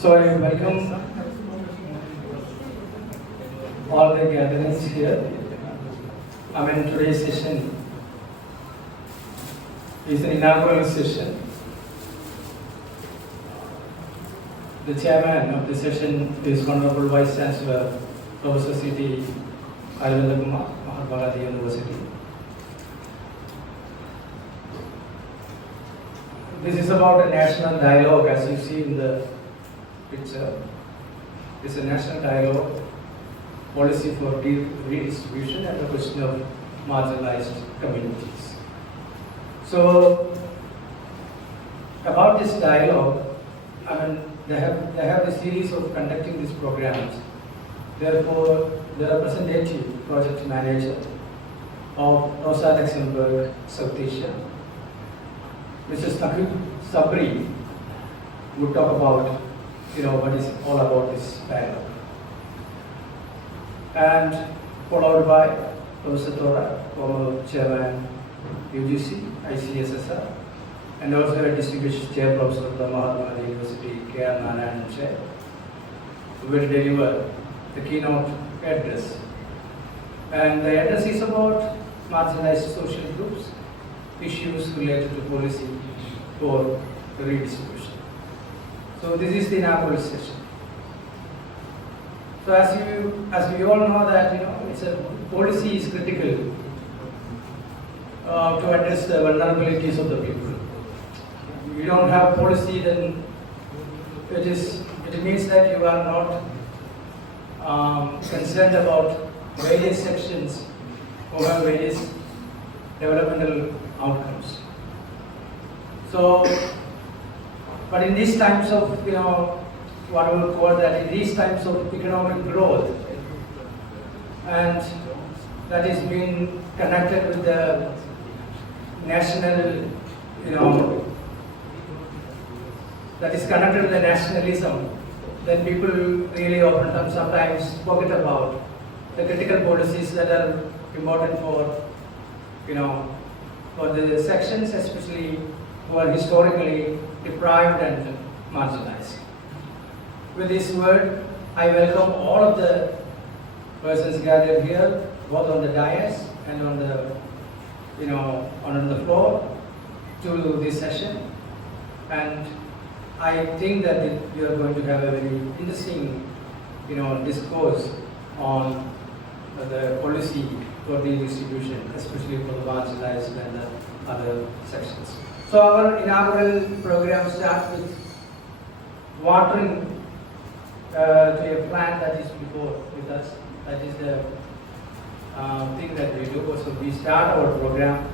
So I welcome all the gatherings here. Today's session is an inaugural session. The chairman of the session is Honorable Vice Chancellor Professor C.T. Ayurveda Mahatma Gandhi University. This is about a national dialogue, as you see in the picture. It's a national dialogue, policy for redistribution and the question of marginalized communities. So, about this dialogue, they have a series of conducting these programs. Therefore, the representative project manager of Thorat, South Asia, Mr. Sabri, would talk about what is all about this dialogue. And followed by Professor Thorat, former chairman UGC, ICSSR, and also a distinguished chair professor of the Mahatma Gandhi University, K.R. Narayanan chair, who will deliver the keynote address. And the address is about marginalized social groups, issues related to policy for redistribution. So this is the inaugural session. So as we all know that it's a policy is critical to address the vulnerabilities of the people. If you don't have policy, then it means that you are not concerned about various sections or various developmental outcomes. So, but in these times of what we would call that, in these times of economic growth, and that is being connected with the national, that is connected with the nationalism, then people really often sometimes forget about the critical policies that are important for the sections, especially who are historically deprived and marginalized. With this word, I welcome all of the persons gathered here, both on the dais and on the floor, to this session. And I think that we are going to have a very interesting, discourse on the policy for redistribution, especially for the marginalized and the other sections. So our inaugural program starts with watering to a plant that is before with us. That is the thing that we do. So we start our program.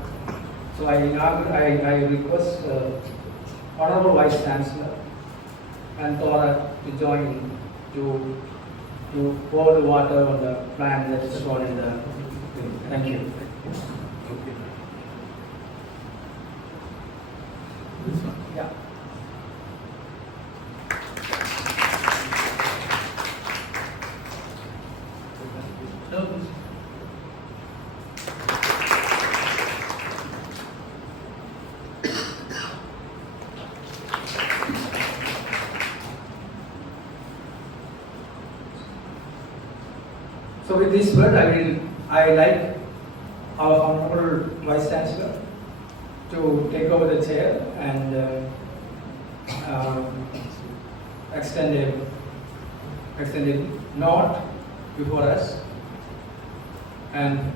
So I request Honorable Vice Chancellor and Thorat to join to pour the water on the plant that is shown in the thing. Thank you. Yeah. So with this word, I like our Honorable Vice Chancellor to take over the chair and extend a note before us and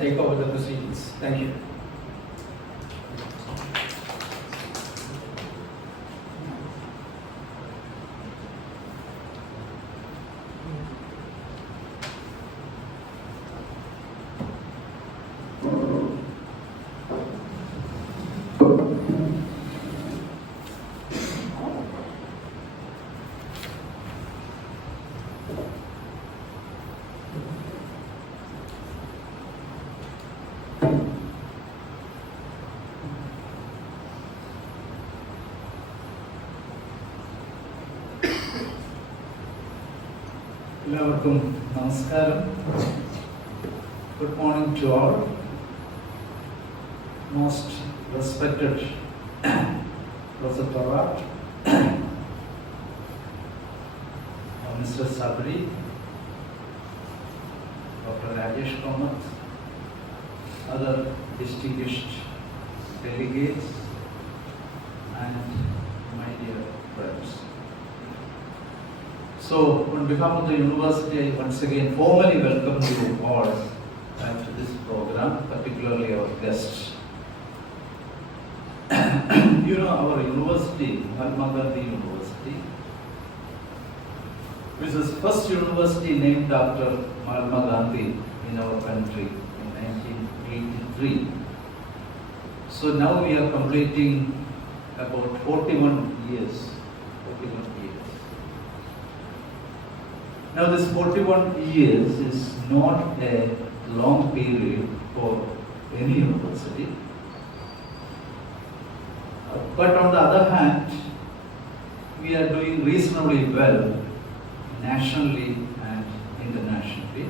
take over the proceedings. Thank you. എല്ലാവർക്കും നമസ്കാരം. Good morning to all. Most respected Professor Thorat, Mr. Sabri, Dr. Rajesh Kamath, other distinguished delegates, and my dear friends. So, on behalf of the university, I once again formally welcome you all to this program, particularly our guests. You know, our university, Mahatma Gandhi University, which was the first university named after Mahatma Gandhi in our country in 1983. So now we are completing about 41 years. 41 years. Now this 41 years is not a long period for any university. But on the other hand, we are doing reasonably well nationally and internationally.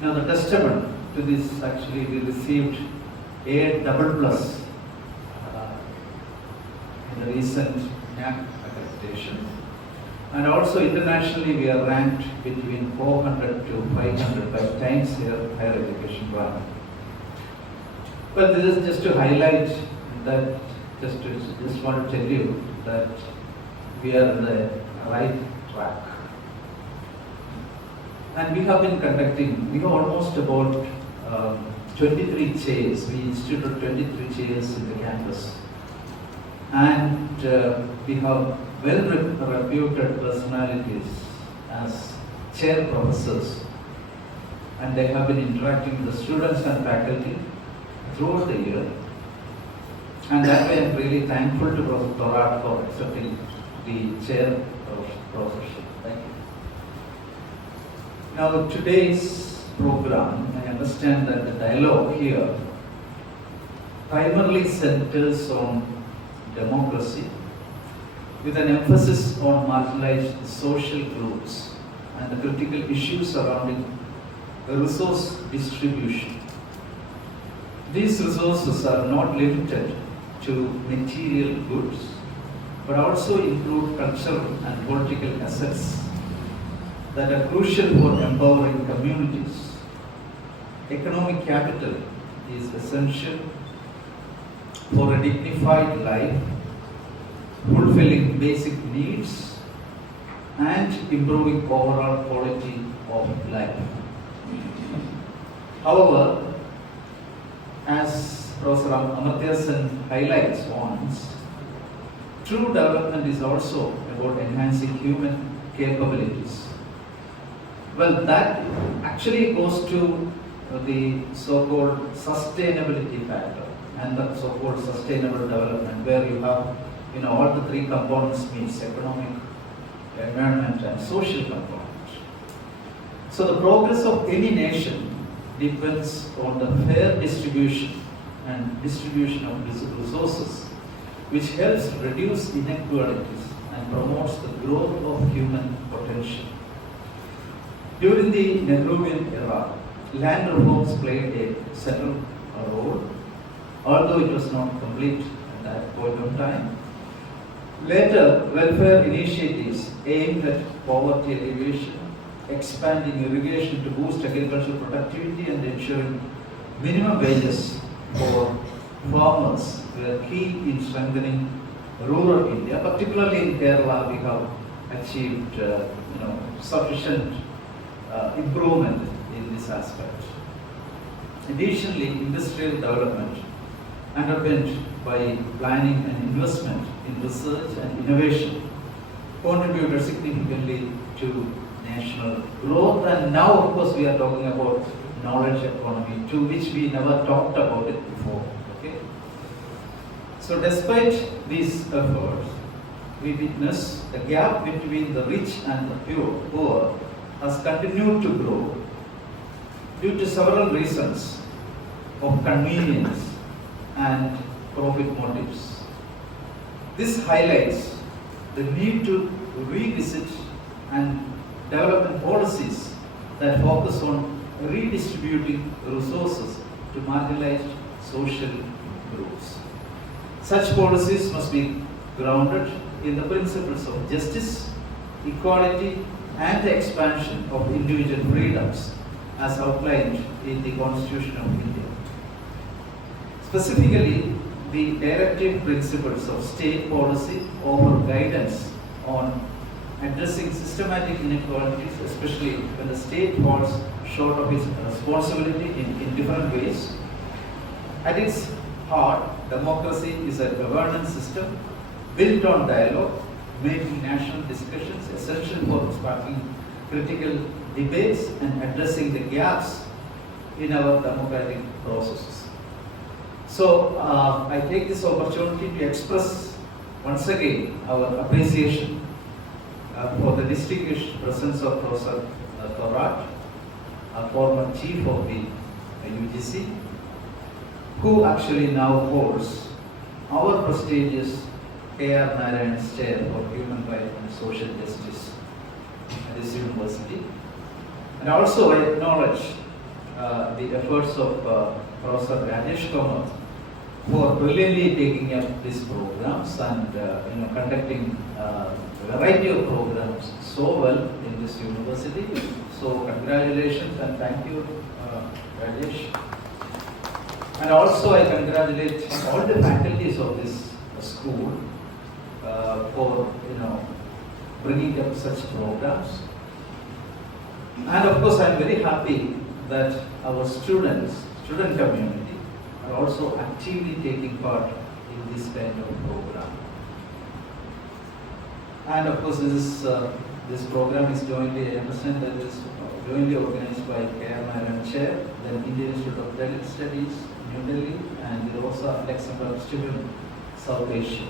Now the testament to this, actually we received A++ in the recent NAAC accreditation, and also internationally we are ranked between 400 to 500 by Times Higher Education rank. But this is just to highlight that, just want to tell you that we are on the right track. And we have been conducting, we have almost about 23 chairs. We instituted 23 chairs in the campus. And we have well-reputed personalities as chair professors. And they have been interacting with the students and faculty throughout the year. And that way I'm really thankful to Professor Thorat for accepting the chair professorship. Thank you. Now today's program, I understand that the dialogue here primarily centers on democracy with an emphasis on marginalized social groups and the critical issues surrounding the resource distribution. These resources are not limited to material goods, but also include cultural and political assets that are crucial for empowering communities. Economic capital is essential for a dignified life, fulfilling basic needs, and improving overall quality of life. However, as Professor Amartya highlights once, true development is also about enhancing human capabilities. Well, that actually goes to the so-called sustainability factor and the so-called sustainable development, where you have, all the three components means economic, environment, and social component. So the progress of any nation depends on the fair distribution and distribution of resources, which helps reduce inequalities and promotes the growth of human potential. During the Nehruvian era, land reforms played a central role, although it was not complete at that point of time. Later, welfare initiatives aimed at poverty alleviation, expanding irrigation to boost agricultural productivity, and ensuring minimum wages for farmers were key in strengthening rural India. Particularly in Kerala, we have achieved sufficient improvement in this aspect. Additionally, industrial development underpinned by planning and investment in research and innovation contributed significantly to national growth. And now, of course, we are talking about knowledge economy, to which we never talked about it before. Okay. So, despite these efforts, we witness the gap between the rich and the poor has continued to grow due to several reasons of convenience and profit motives. This highlights the need to revisit and develop policies that focus on redistributing resources to marginalized social groups. Such policies must be grounded in the principles of justice, equality, and the expansion of individual freedoms as outlined in the Constitution of India. Specifically, the directive principles of state policy offer guidance on addressing systematic inequalities, especially when the state falls short of its responsibility in different ways. At its heart, democracy is a governance system built on dialogue, making national discussions essential for sparking critical debates and addressing the gaps in our democratic processes. So, I take this opportunity to express once again our appreciation for the distinguished presence of Professor Thorat, a former chief of the UGC, who actually now holds our prestigious K.R. Narayan's Chair for Human Rights and Social Justice at this university. And also I acknowledge the efforts of Professor Rajesh Kumar for brilliantly taking up these programs and conducting a variety of programs so well in this university. So congratulations and thank you, Rajesh. And also I congratulate all the faculties of this school for bringing up such programs. And of course I am very happy that our student community are also actively taking part in this kind of program. And of course this program is jointly, I understand that is jointly organized by K.R. Narayan Chair, then Indian Institute of Dalit Studies, New Delhi, and the Rosa Luxembourg Institute, South Asia.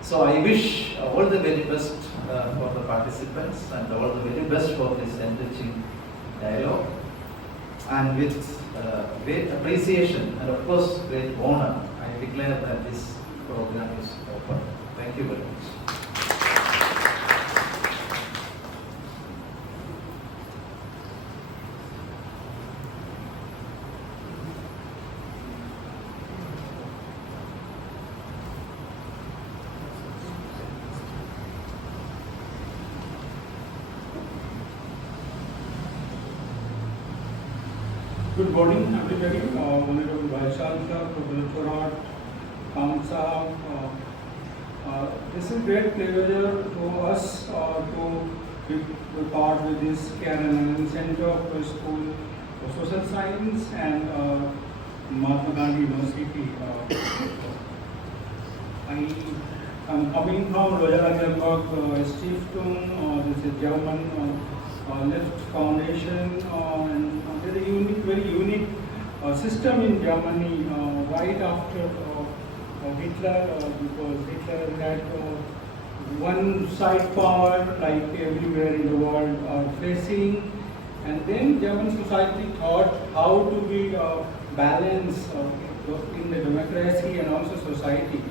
So I wish all the very best for the participants and all the very best for this enriching dialogue. And with great appreciation and of course great honor, I declare that this program is open. Thank you very much. Good morning, everybody. Honorable Vice Chancellor, Professor Thorat, Council. This is great pleasure to us to be part with this K.R. Center for School of Social Science and Mahatma Gandhi University. I am coming from Rosa Luxembourg Stiftung. This is German left foundation and very unique system in Germany right after Hitler, because Hitler had one side power like everywhere in the world facing, and then German society thought how to be balanced in the democracy and also society.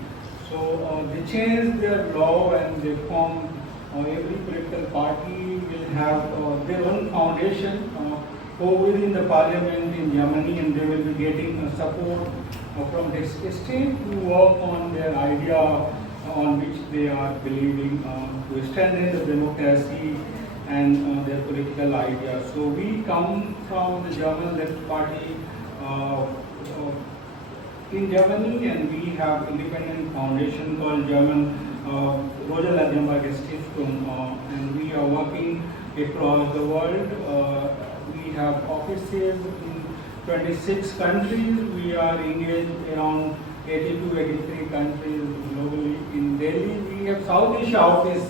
So they changed their law and they formed every political party will have their own foundation within the parliament in Germany, and they will be getting support from the state to work on their idea on which they are believing to strengthen the democracy and their political idea. So we come from the German left party in Germany, and we have independent foundation called German Rosa Luxembourg Stiftung, and we are working across the world. We have offices in 26 countries. We are engaged around 82-83 countries globally. In Delhi, we have South Asia office.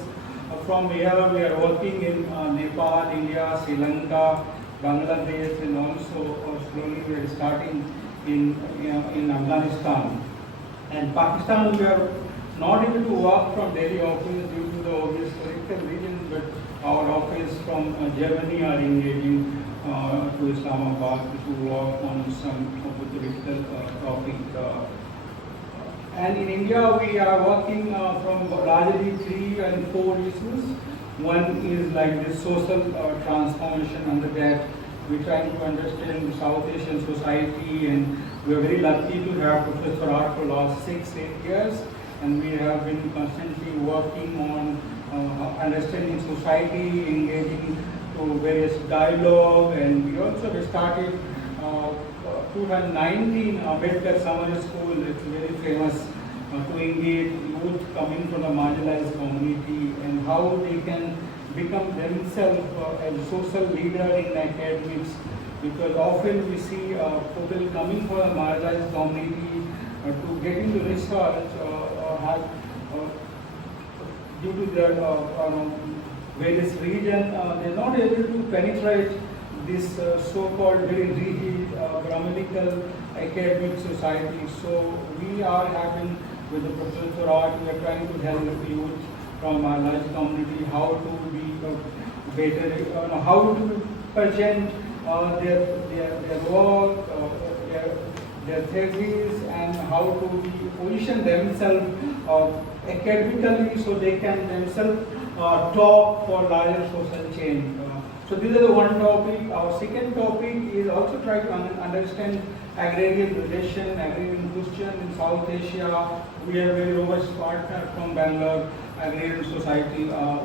From here, we are working in Nepal, India, Sri Lanka, Bangladesh, and also slowly we are starting in Afghanistan. And Pakistan, we are not able to work from Delhi office due to the obvious political reasons, but our office from Germany are engaging to Islamabad to work on some of the political topic. And in India, we are working from largely 3 and 4 issues. One is like the social transformation. Under that, we're trying to understand the South Asian society, and we're very lucky to have Professor Thorat for the last 6-8 years. and we have been constantly working on understanding society, engaging to various dialogue, and we also started 2019 Ambedkar Summer School. It's very famous to engage youth coming from the marginalized community and how they can become themselves a social leader in academics, because often we see people coming from a marginalized community to get into research or have due to their various region, they're not able to penetrate this so-called very rigid grammatical academic society. So we are having with the Professor Thorat, we are trying to help the youth from our large community how to be better, how to present their work, their theses, and how to position themselves academically so they can themselves talk for larger social change. So this is the one topic. Our second topic is also try to understand agrarian relation, agrarian question in South Asia. We have a very robust partner from Bangalore, Agrarian Society, to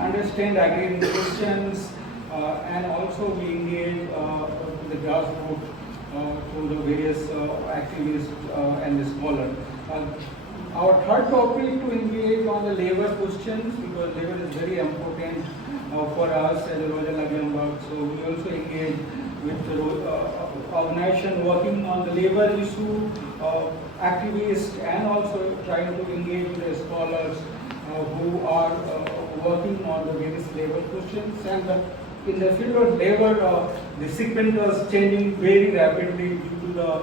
understand agrarian questions, and also we engage the grassroots through the various activists and the scholars. Our third topic to engage on the labor questions, because labor is very important for us as a Royal Ambedkar. So we also engage with the organization working on the labor issue, activists, and also trying to engage with the scholars who are working on the various labor questions. And in the field of labor, the segment was changing very rapidly due to the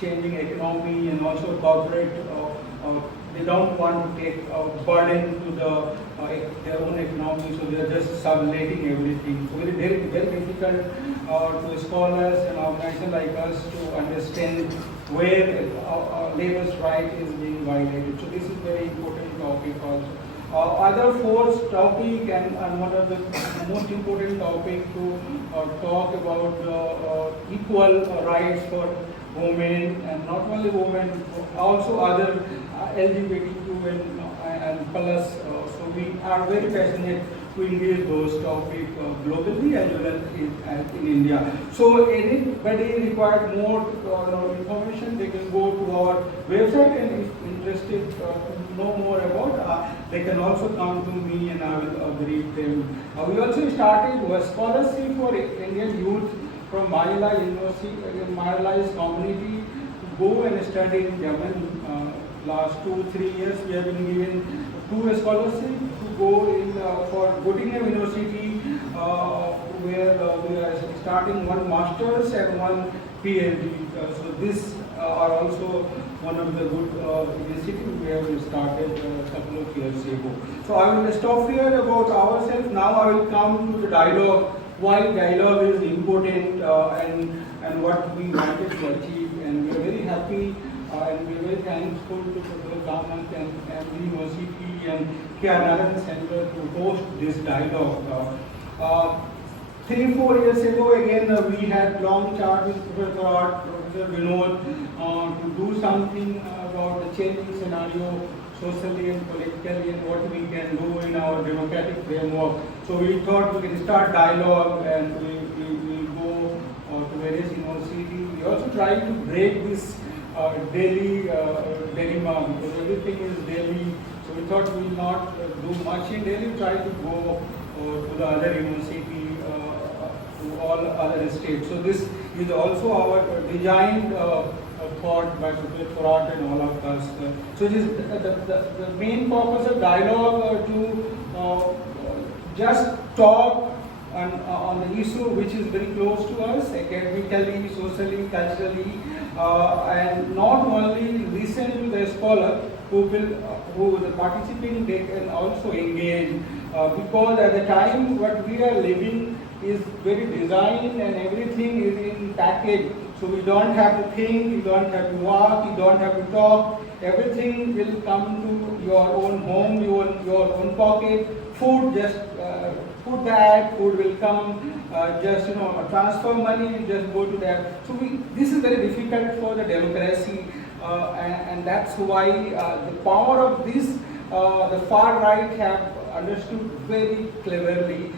changing economy and also corporate. They don't want to take a burden to their own economy, so they are just subletting everything. So very difficult to scholars and organizations like us to understand where labor's right is being violated. So this is very important topic also. Other fourth topic and one of the most important topic to talk about equal rights for women, and not only women, also other LGBTQ and plus. So we are very passionate to engage those topics globally as well as in India. So anybody required more information, they can go to our website, and if interested to know more about, they can also come to me and I will brief them. We also started a scholarship for Indian youth from marginalized community to go and study in Germany. Last 2-3 years we have been given 2 scholarships to go in for Göttingen University, where we are starting 1 master's and 1 PhD. So this are also one of the good initiatives we have started a couple of years ago. So I will stop here about ourselves. Now I will come to the dialogue, why dialogue is important and what we wanted to achieve. And we are very happy and we are very thankful to Professor Kamath and the University and K.R. Center to host this dialogue. 3-4 years ago, again, we had long chat with Professor Thorat, Professor Vinod, to do something about the changing scenario socially and politically and what we can do in our democratic framework. So we thought we can start dialogue and we go to various universities. We also try to break this daily dilemma, because everything is daily. So we thought we will not do much in Delhi, try to go to the other university, to all other states. So this is also our designed thought by Professor Thorat and all of us. So this, the main purpose of dialogue to just talk on the issue which is very close to us, academically, socially, culturally, and not only listen to the scholar who the participating, they can also engage, because at the time what we are living is very designed and everything is in package. So we don't have to think, you don't have to walk, you don't have to talk. Everything will come to your own home, your own pocket. Food, just put that, food will come. Just transfer money, just go to that. So this is very difficult for the democracy and that's why the power of this, the far right have understood very cleverly.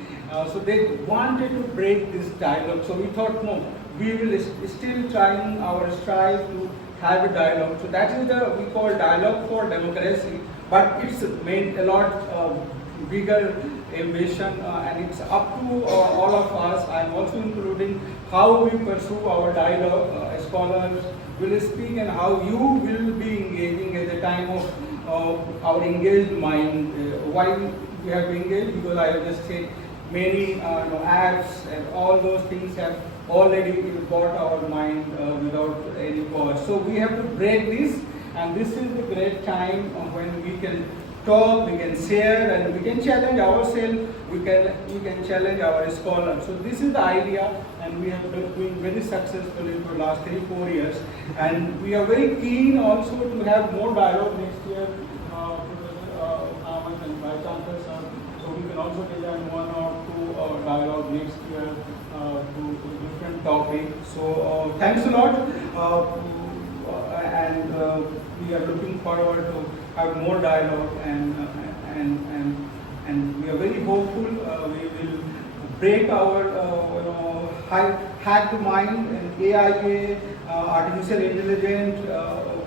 So they wanted to break this dialogue. So we thought, no, we will still trying our strive to have a dialogue. So that is the we call dialogue for democracy, but it's made a lot bigger ambition, and it's up to all of us. I'm also including how we pursue our dialogue. Scholars will speak and how you will be engaging at the time of our engaged mind. Why we have to engage? Because I have just said many apps and all those things have already bought our mind without any pause. So we have to break this, and this is the great time when we can talk, we can share, and we can challenge ourselves, we can challenge our scholars. So this is the idea, and we have been doing very successfully for the last 3-4 years. And we are very keen also to have more dialogue next year, Professor Ahmed and Vice Chancellor sir. So we can also design 1 or 2 dialogue next year to different topics. So thanks a lot, and we are looking forward to have more dialogue, and we are very hopeful we will break our hacked mind and AIA, artificial intelligence.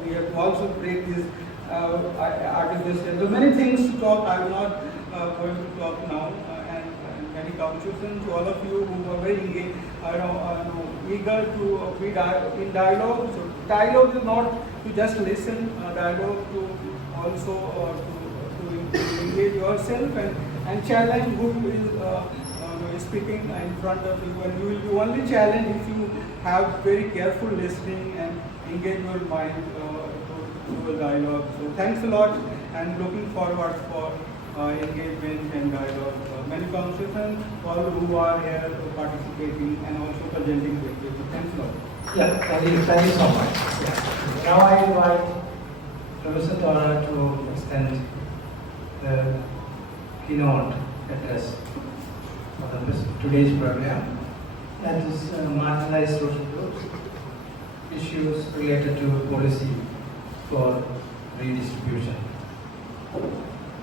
We have to also break this artificial. So many things to talk. I am not going to talk now. And many congratulations to all of you who are very engaged, eager to be in dialogue. So dialogue is not to just listen. Dialogue to also to engage yourself and challenge who is speaking in front of you. And you will be only challenged if you have very careful listening and engage your mind to the dialogue. So thanks a lot, and looking forward for engagement and dialogue. Many congratulations all who are here participating and also presenting with you. Thanks a lot. Yeah, thank you so much. Yeah. Now I invite Professor Thorat to extend the keynote address for today's program. That is marginalized social groups, issues related to policy for redistribution.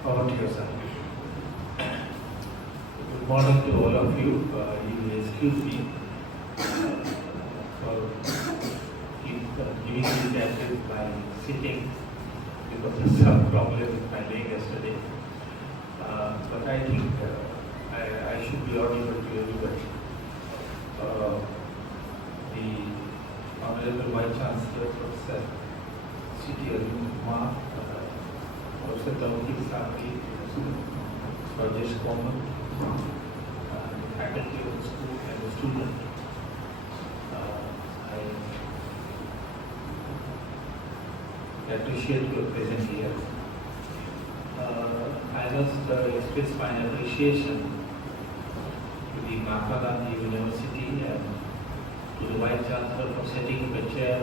Over to you, sir. Good morning to all of you. You will excuse me for giving this address by sitting because of some problem with my leg yesterday. But I think I should be audible to everybody. The Honorable Vice Chancellor, Professor C.T. Kumar, Professor Thorat Saki, Rajesh Komal, the faculty of the school and the student. I appreciate your presence here. I must express my appreciation to the Mahatma Gandhi University and to the Vice Chancellor for setting up a chair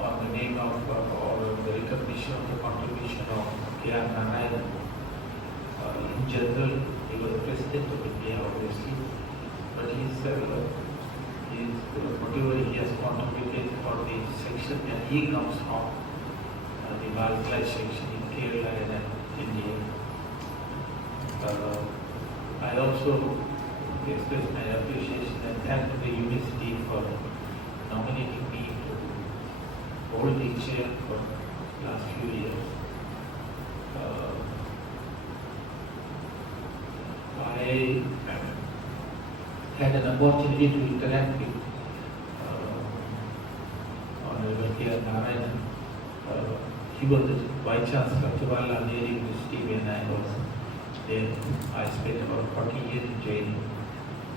on the name of or the recognition of the contribution of K.R. Narayan. In general, he was the President of India, obviously, but whatever he has contributed for the section that he comes from, the marginalized section in Kerala and India. I also express my appreciation and thank the university for nominating me to hold the chair for the last few years. I had an opportunity to interact with Honorable K.R. Narayan. He was the Vice Chancellor of Jawaharlal Nehru University when I was there. I spent about 40 years in training,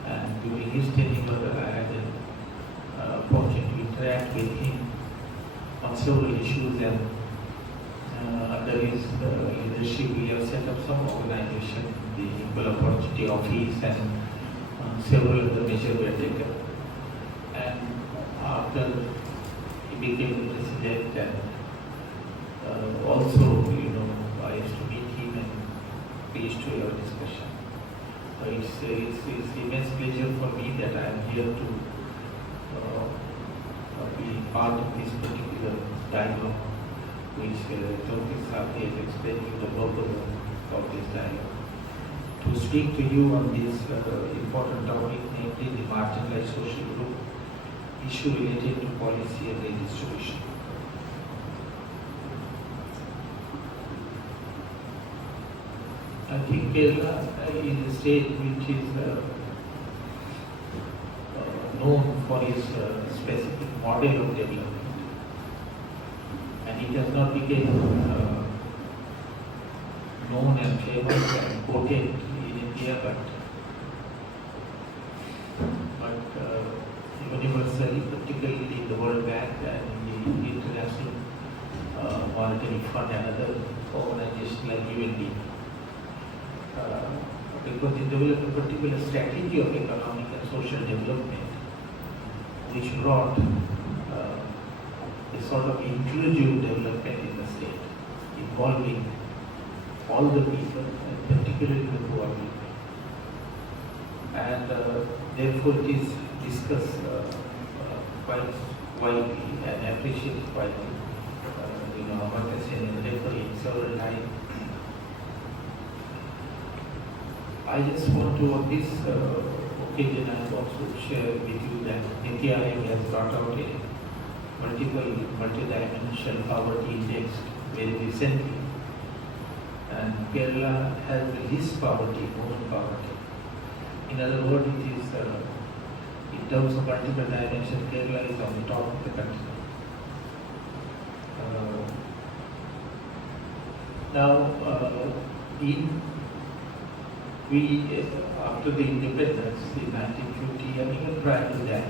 and during his tenure I had an opportunity to interact with him on several issues, and under his leadership we have set up some organization, the Equal Opportunity Office, and several other measures were taken. And after he became the president, and also, I used to meet him and we used to have a discussion. It's immense pleasure for me that I am here to be part of this particular dialogue, which Thorat Sabi is explaining the purpose of this dialogue. To speak to you on this important topic, namely the marginalized social group, issue related to policy and redistribution. I think Kerala is a state which is known for its specific model of development, and it has not become known and famous and quoted in India, but universally, particularly in the World Bank and the International Monetary Fund and other organizations like UND. Because they developed a particular strategy of economic and social development, which brought a sort of inclusive development in the state, involving all the people, and particularly the poor people. And therefore it is discussed quite widely and appreciated widely. Ambedkar is referring several times. I just want to, on this occasion, I also share with you that Niti Aayog has brought out a multi-dimensional poverty index very recently, and Kerala has the least poverty, most poverty. In other words, it is, in terms of multiple dimension, Kerala is on the top of the country. After the independence in 1950 and even prior to that,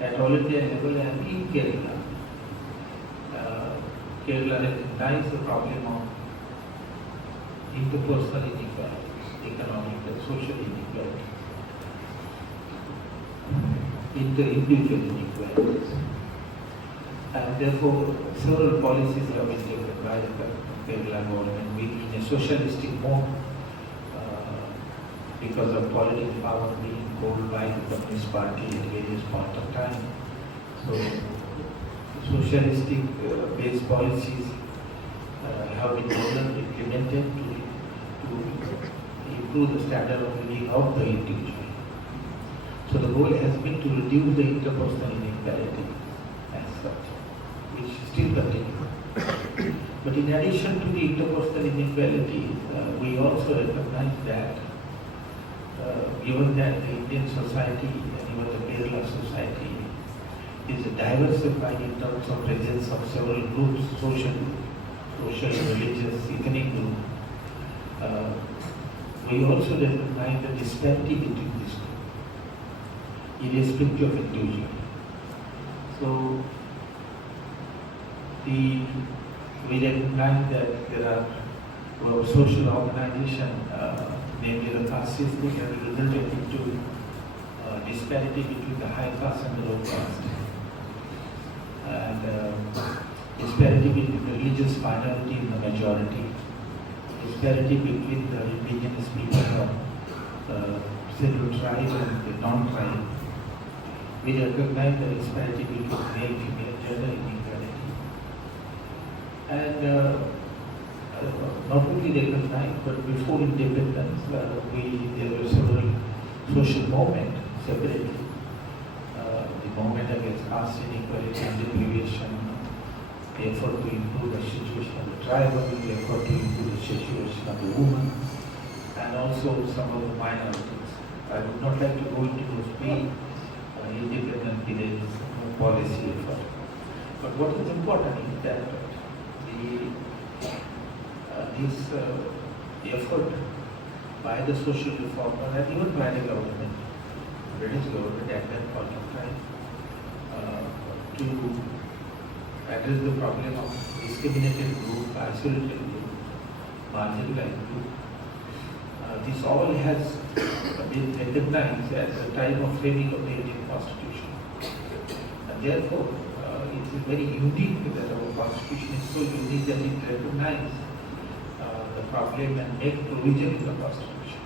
at all India level and in Kerala, Kerala recognized the problem of interpersonal inequalities, economic and social inequalities, inter-individual inequalities. And therefore, several policies have been taken by the Kerala government in a socialistic mode because of political power being held by the Communist Party at various points of time. So, socialistic based policies have been developed, implemented to improve the standard of living of the individual. So the goal has been to reduce the interpersonal inequality as such, which still continues. But in addition to the interpersonal inequality, we also recognize that given that the Indian society and even the Kerala society is diversified in terms of presence of several groups, social, religious, ethnic groups, we also recognize the disparity between these groups, irrespective of individual. So, we recognize that there are social organizations, namely the caste system, have resulted into disparity between the high caste and the low caste, and disparity between the religious minority and the majority, disparity between the indigenous people of scheduled tribe and the non-tribe. We recognize the disparity between male, female, gender inequality, and not only recognize, but before independence, there were several social movements separately. The movement against caste inequality and deprivation, the effort to improve the situation of the tribal, the effort to improve the situation of the women, and also some of the minorities. I would not like to go into those pre-independent periods policy effort. But what is important is that this effort by the social reformer and even by the government, British government at that point of time, to address the problem of discriminated group, isolated group, marginalized group. This all has been recognized at the time of framing of the Indian Constitution. And therefore, it is very unique that our Constitution is so unique that it recognizes the problem and make provision in the Constitution.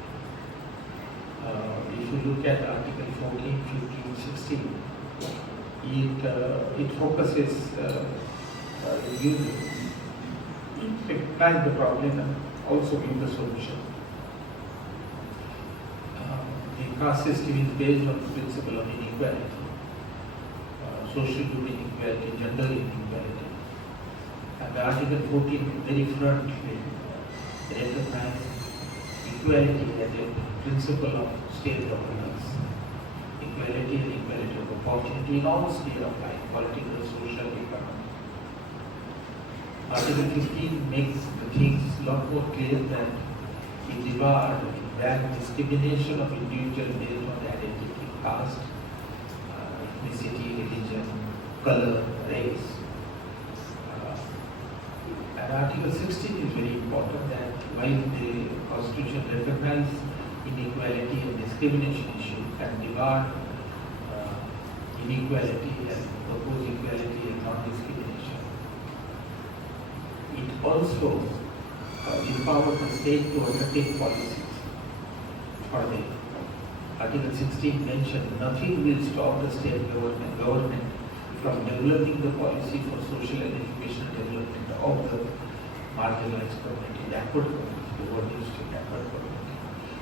If you look at Article 14, 15, 16, It focuses, you recognize the problem and also give the solution. The caste system is based on the principle of inequality, social group inequality, gender inequality. And the Article 14 very frontly recognizes equality as a principle of state governance. Equality and equality of opportunity in all spheres of life, political, social, economic. Article 15 makes the things a lot more clear that it debarred discrimination of individuals based on identity, caste, ethnicity, religion, color, race. And Article 16 is very important that while the Constitution recognizes inequality and discrimination issue and debarred inequality and propose equality and non-discrimination, it also empowered the state to undertake policies for them. Article 16 mentioned nothing will stop the state government from developing the policy for social and educational development of the marginalized community, backward community, the word used to backward community.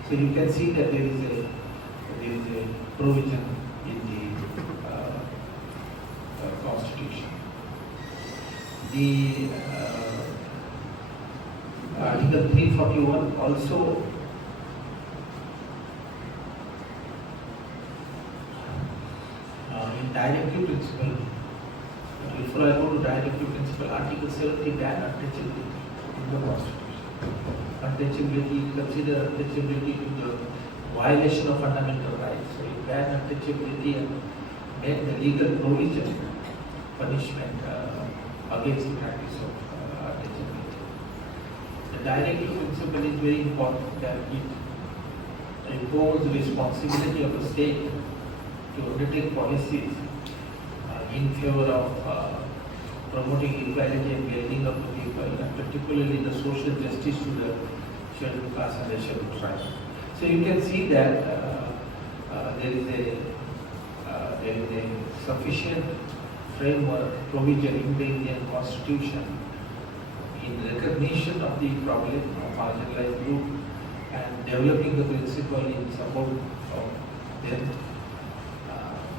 So you can see that there is a provision in the Constitution. The Article 341 also in directive principle. Before I go to directive principle, Article 70 ban untouchability in the Constitution. Untouchability, consider untouchability to the violation of fundamental rights. So it ban untouchability and made the legal provision punishment against the practice of untouchability. The directive principle is very important that it imposes the responsibility of the state to undertake policies in favor of promoting equality and building up the people, and particularly the social justice to the scheduled class and the scheduled tribe. So you can see that there is a sufficient framework provision in the Indian Constitution in recognition of the problem of marginalized group and developing the principle in support of them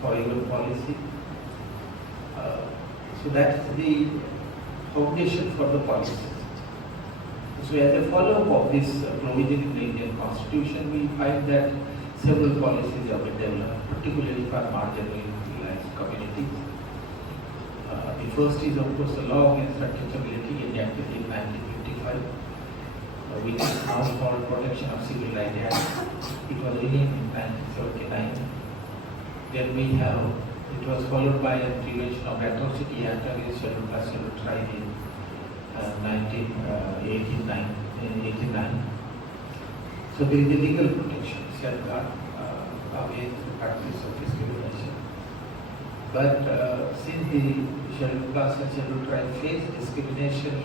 for your policy. So that's the foundation for the policy. So as a follow-up of this provision in the Indian Constitution, we find that several policies have been developed, particularly for marginalized communities. The first is, of course, the law against untouchability enacted in 1955, which is now called Protection of Civil Rights Act. It was renamed in 1979. Then we have, it was followed by a Prevention of Atrocity Act against scheduled caste scheduled tribe in 1989. So there is a legal protection, safeguard against the practice of discrimination. But since the scheduled caste and scheduled tribe face discrimination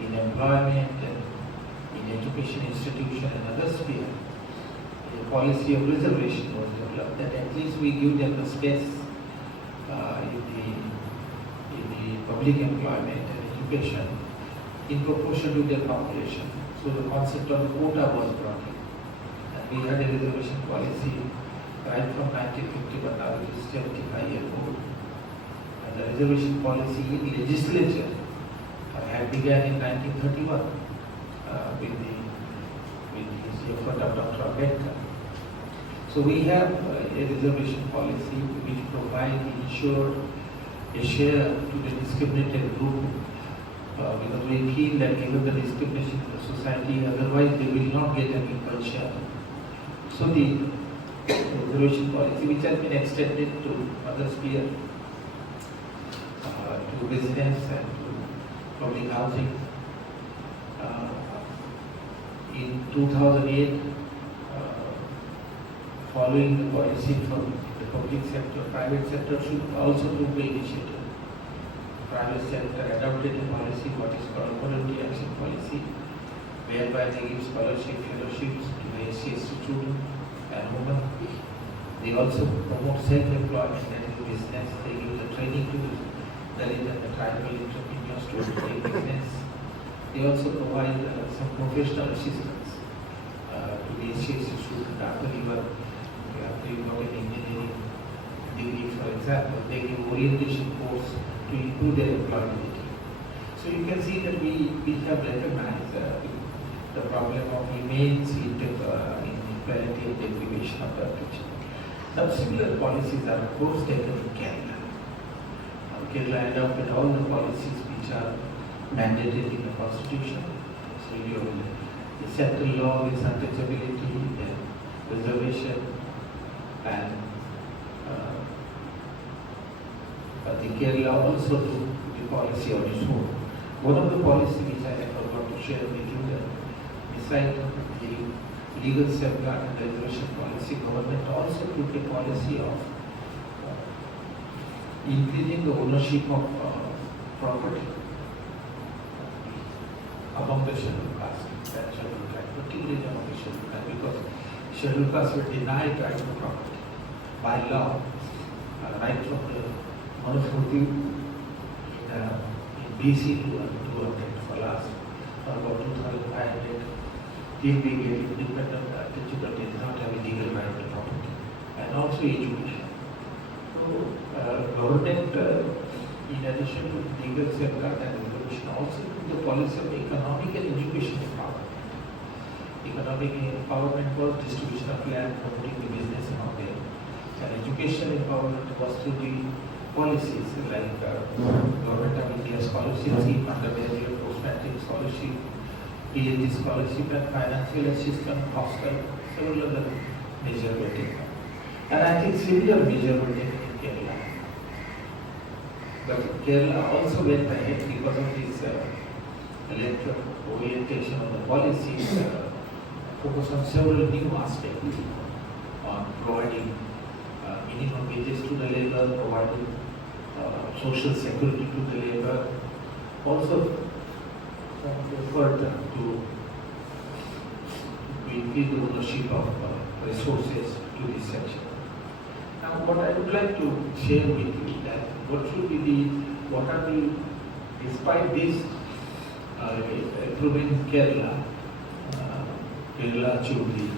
in employment and in education institution and other spheres, a policy of reservation was developed that at least we give them the space in the public employment and education in proportion to their population. So the concept of quota was brought in, and we had a reservation policy right from 1951, now it is 75-year old. And the reservation policy in legislature had begun in 1931 with the effort of Dr. Ambedkar. So we have a reservation policy which provides ensure a share to the discriminated group because we feel that given the discrimination in the society, otherwise they will not get an equal share. So the reservation policy, which has been extended to other spheres, to business and to public housing. In 2008, following the policy from the public sector, private sector should also take the initiative. Private sector adopted a policy, what is called voluntary action policy, whereby they give scholarship, fellowships to the SC students and women, They also promote self-employment and business. They give the training to the Dalit and the tribal entrepreneurs to take business. They also provide some professional assistance to the ICSSR students after you got an engineering degree, for example. They give orientation course to improve their employability. So you can see that we have recognized the problem of immense inequality and deprivation of the teacher. Some similar policies are of course taken in Kerala. Kerala adopted all the policies which are mandated in the constitution. So you have the central law, the untouchability, the reservation, and the Kerala also do the policy on its own. One of the policies which I forgot to share with you that besides the legal safeguard and reservation policy, government also took a policy of increasing the ownership of property among the scheduled castes, particularly among the scheduled castes, because scheduled castes were denied right to property by law, right from the Manusmriti in BC 200 for last about 2500 till we get independent Chitra did not have a legal right to property and also education. So government in addition to legal safeguard and reservation also took the policy of economic and education empowerment. Economic empowerment was distribution of land, promoting the business among them, and education empowerment was through the policies like Government of India scholarship scheme, undergraduate post-matric scholarship, PhD scholarship, and financial assistance, hostel, several other measures were taken. And I think similar measures were taken in Kerala. But Kerala also went ahead because of this orientation of the policies, focus on several new aspects on providing minimum wages to the labor, providing social security to the labor, also further to increase the ownership of resources to this section. Now, what I would like to share with you that what are the, despite this improvement in Kerala, Kerala achieved the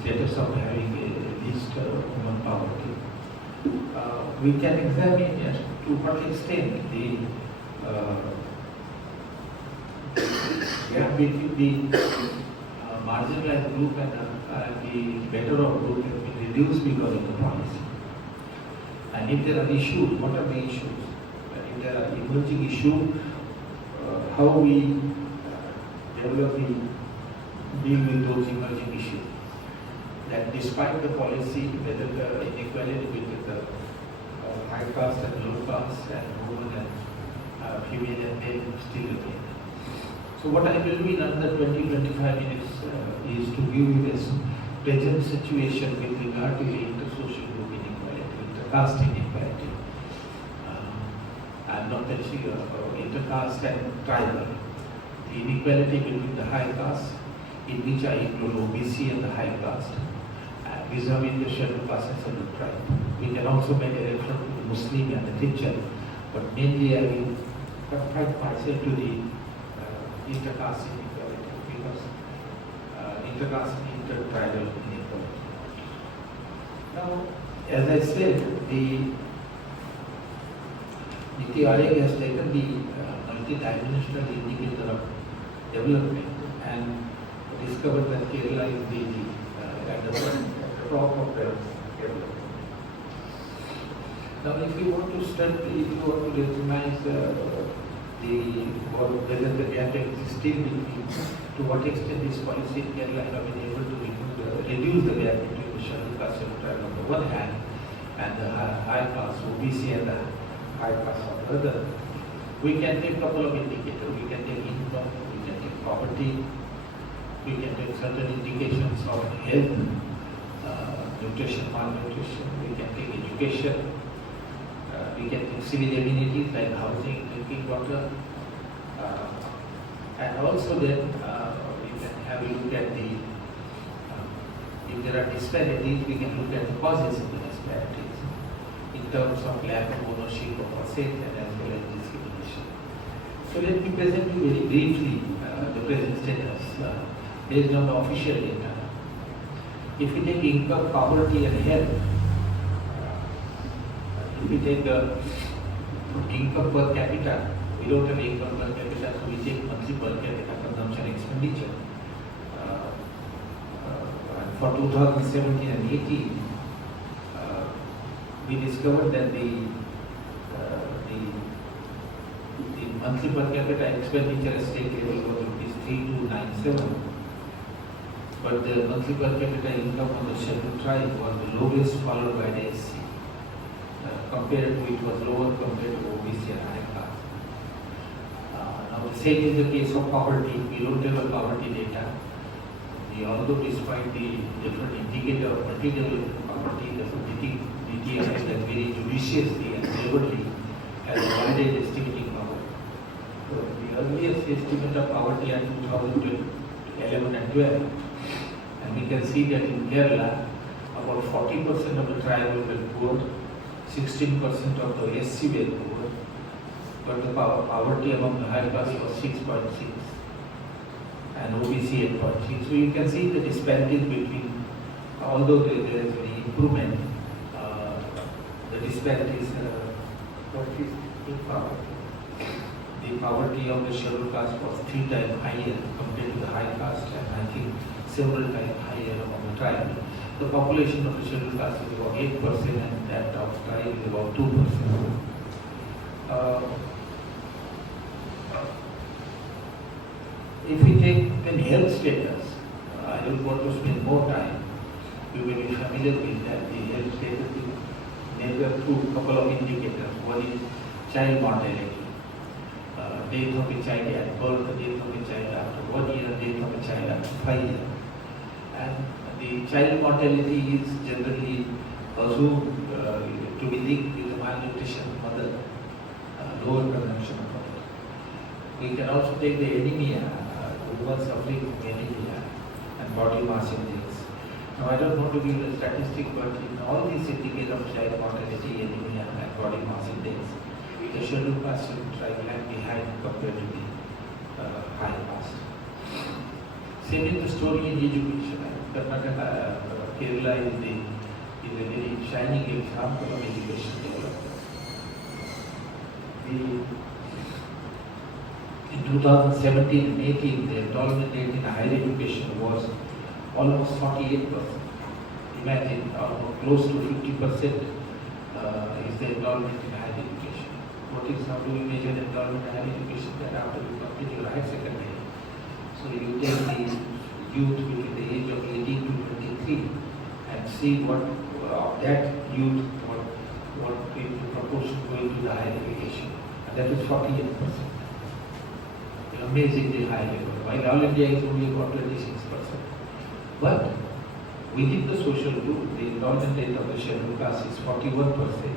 status of having a least women poverty. We can examine to what extent the gap between the marginalized group and the better off group has been reduced because of the policy. And if there are issues, what are the issues? And if there are emerging issues, how we deal with those emerging issues. That despite the policy, whether the inequality between the high caste and low caste and women and female and male still remain. So what I will do in another 20-25 minutes is to give you this present situation with regard to the inter-social group inequality, inter-caste inequality. I'm not touching inter-caste and tribal. The inequality between the high caste, in which I include OBC and the high caste, vis-a-vis the scheduled classes and the tribe. We can also make a reference to the Muslim and the Christian, but mainly I will confine myself to the inter-caste inequality because inter-caste and inter-tribal inequality. Now, as I said, the Niti Aayog has taken the multi-dimensional indicator of development and discovered that Kerala is at the top of the development. Now, if you want to study, if you want to recognize whether the gap exists still between, to what extent this policy in Kerala have been able to reduce the gap between the scheduled caste and tribe on the one hand and the high caste, OBC and the high caste on the other, we can take a couple of indicators. We can take income, we can take poverty, we can take certain indications of health, nutrition, malnutrition, we can take education, we can take civil amenities like housing, drinking water, and also then we can have a look at the If there are disparities, we can look at the causes of the disparities in terms of lack of ownership of assets and as well as discrimination. So let me present you very briefly the present status based on the official data. If we take income, poverty and health, if we take the income per capita, we don't have income per capita, so we take monthly per capita consumption expenditure. For 2017 and 18, we discovered that the monthly per capita expenditure at state level was ₹3297, but the monthly per capita income on the scheduled tribe was the lowest, followed by the SC. Compared to it was lower compared to OBC and high class. Now the same is the case of poverty. We don't have a poverty data. Although despite the different indicator of material poverty, the DTI has very judiciously and cleverly has avoided estimating poverty. So the earliest estimate of poverty are 2011 and 12, and we can see that in Kerala, about 40% of the tribal were poor, 16% of the SC were poor, but the poverty among the high class was 6.6. and OBC 8.3. So you can see the disparities between, although there is an improvement, the disparities, the poverty of the scheduled caste was 3 times higher compared to the high caste, and I think several times higher among the tribe. The population of the scheduled caste is about 8% and that of tribe is about 2%. If we take then health status, I don't want to spend more time. You will be familiar with that. The health status is measured through a couple of indicators. One is child mortality, death of a child at birth, death of a child after 1 year, death of a child after 5 years. And the child mortality is generally assumed to be linked with the malnutrition of mother, lower consumption of mother. We can also take the anemia, who are suffering from anemia and body mass index. Now I don't want to give the statistic, but in all these indicators of child mortality, anemia and body mass index, the scheduled caste tribe lag behind compared to the high caste. Same is the story in education. Karnataka, Kerala is a very shining example of education development. In 2017 and 18, the enrollment rate in higher education was almost 48%. Imagine, almost close to 50% is the enrollment in higher education. How do we measure the enrollment in higher education? That after you complete your higher secondary. So you take the youth between the age of 18 to 23 and see what of that youth, what is the proportion going to the higher education. And that is 48%. Amazingly high level, while all India is only about 26%. But within the social group, the enrollment rate of the scheduled caste is 41%,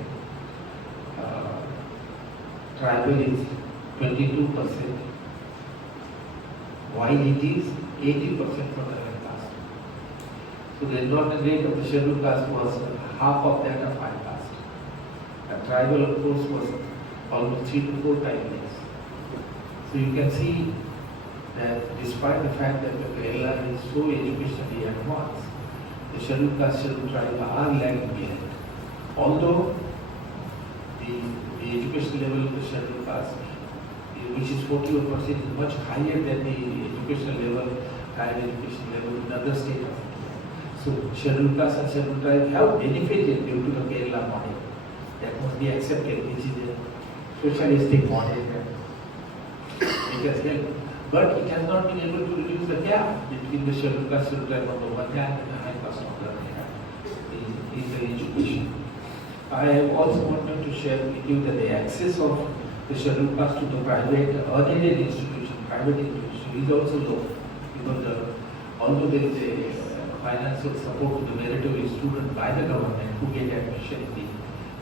tribal is 22%, while it is 80% for the high caste. So the enrollment rate of the scheduled caste was half of that of high caste. And tribal, of course, was almost 3 to 4 times less. So you can see that despite the fact that the Kerala is so educationally advanced, the scheduled caste, scheduled tribe are lagging behind. Although the education level of the scheduled caste, which is 41%, is much higher than the educational level, higher education level in other states. So scheduled caste and scheduled tribe have benefited due to the Kerala model. That must be accepted, which is a socialistic model. It has helped, but it has not been able to reduce the gap between the scheduled caste, scheduled tribe on the one hand and the high caste on the other hand in the education. I have also wanted to share with you that the access of the scheduled caste to the private unaided institution, private institution is also low, because although there is a financial support to the meritorious student by the government who get admission in the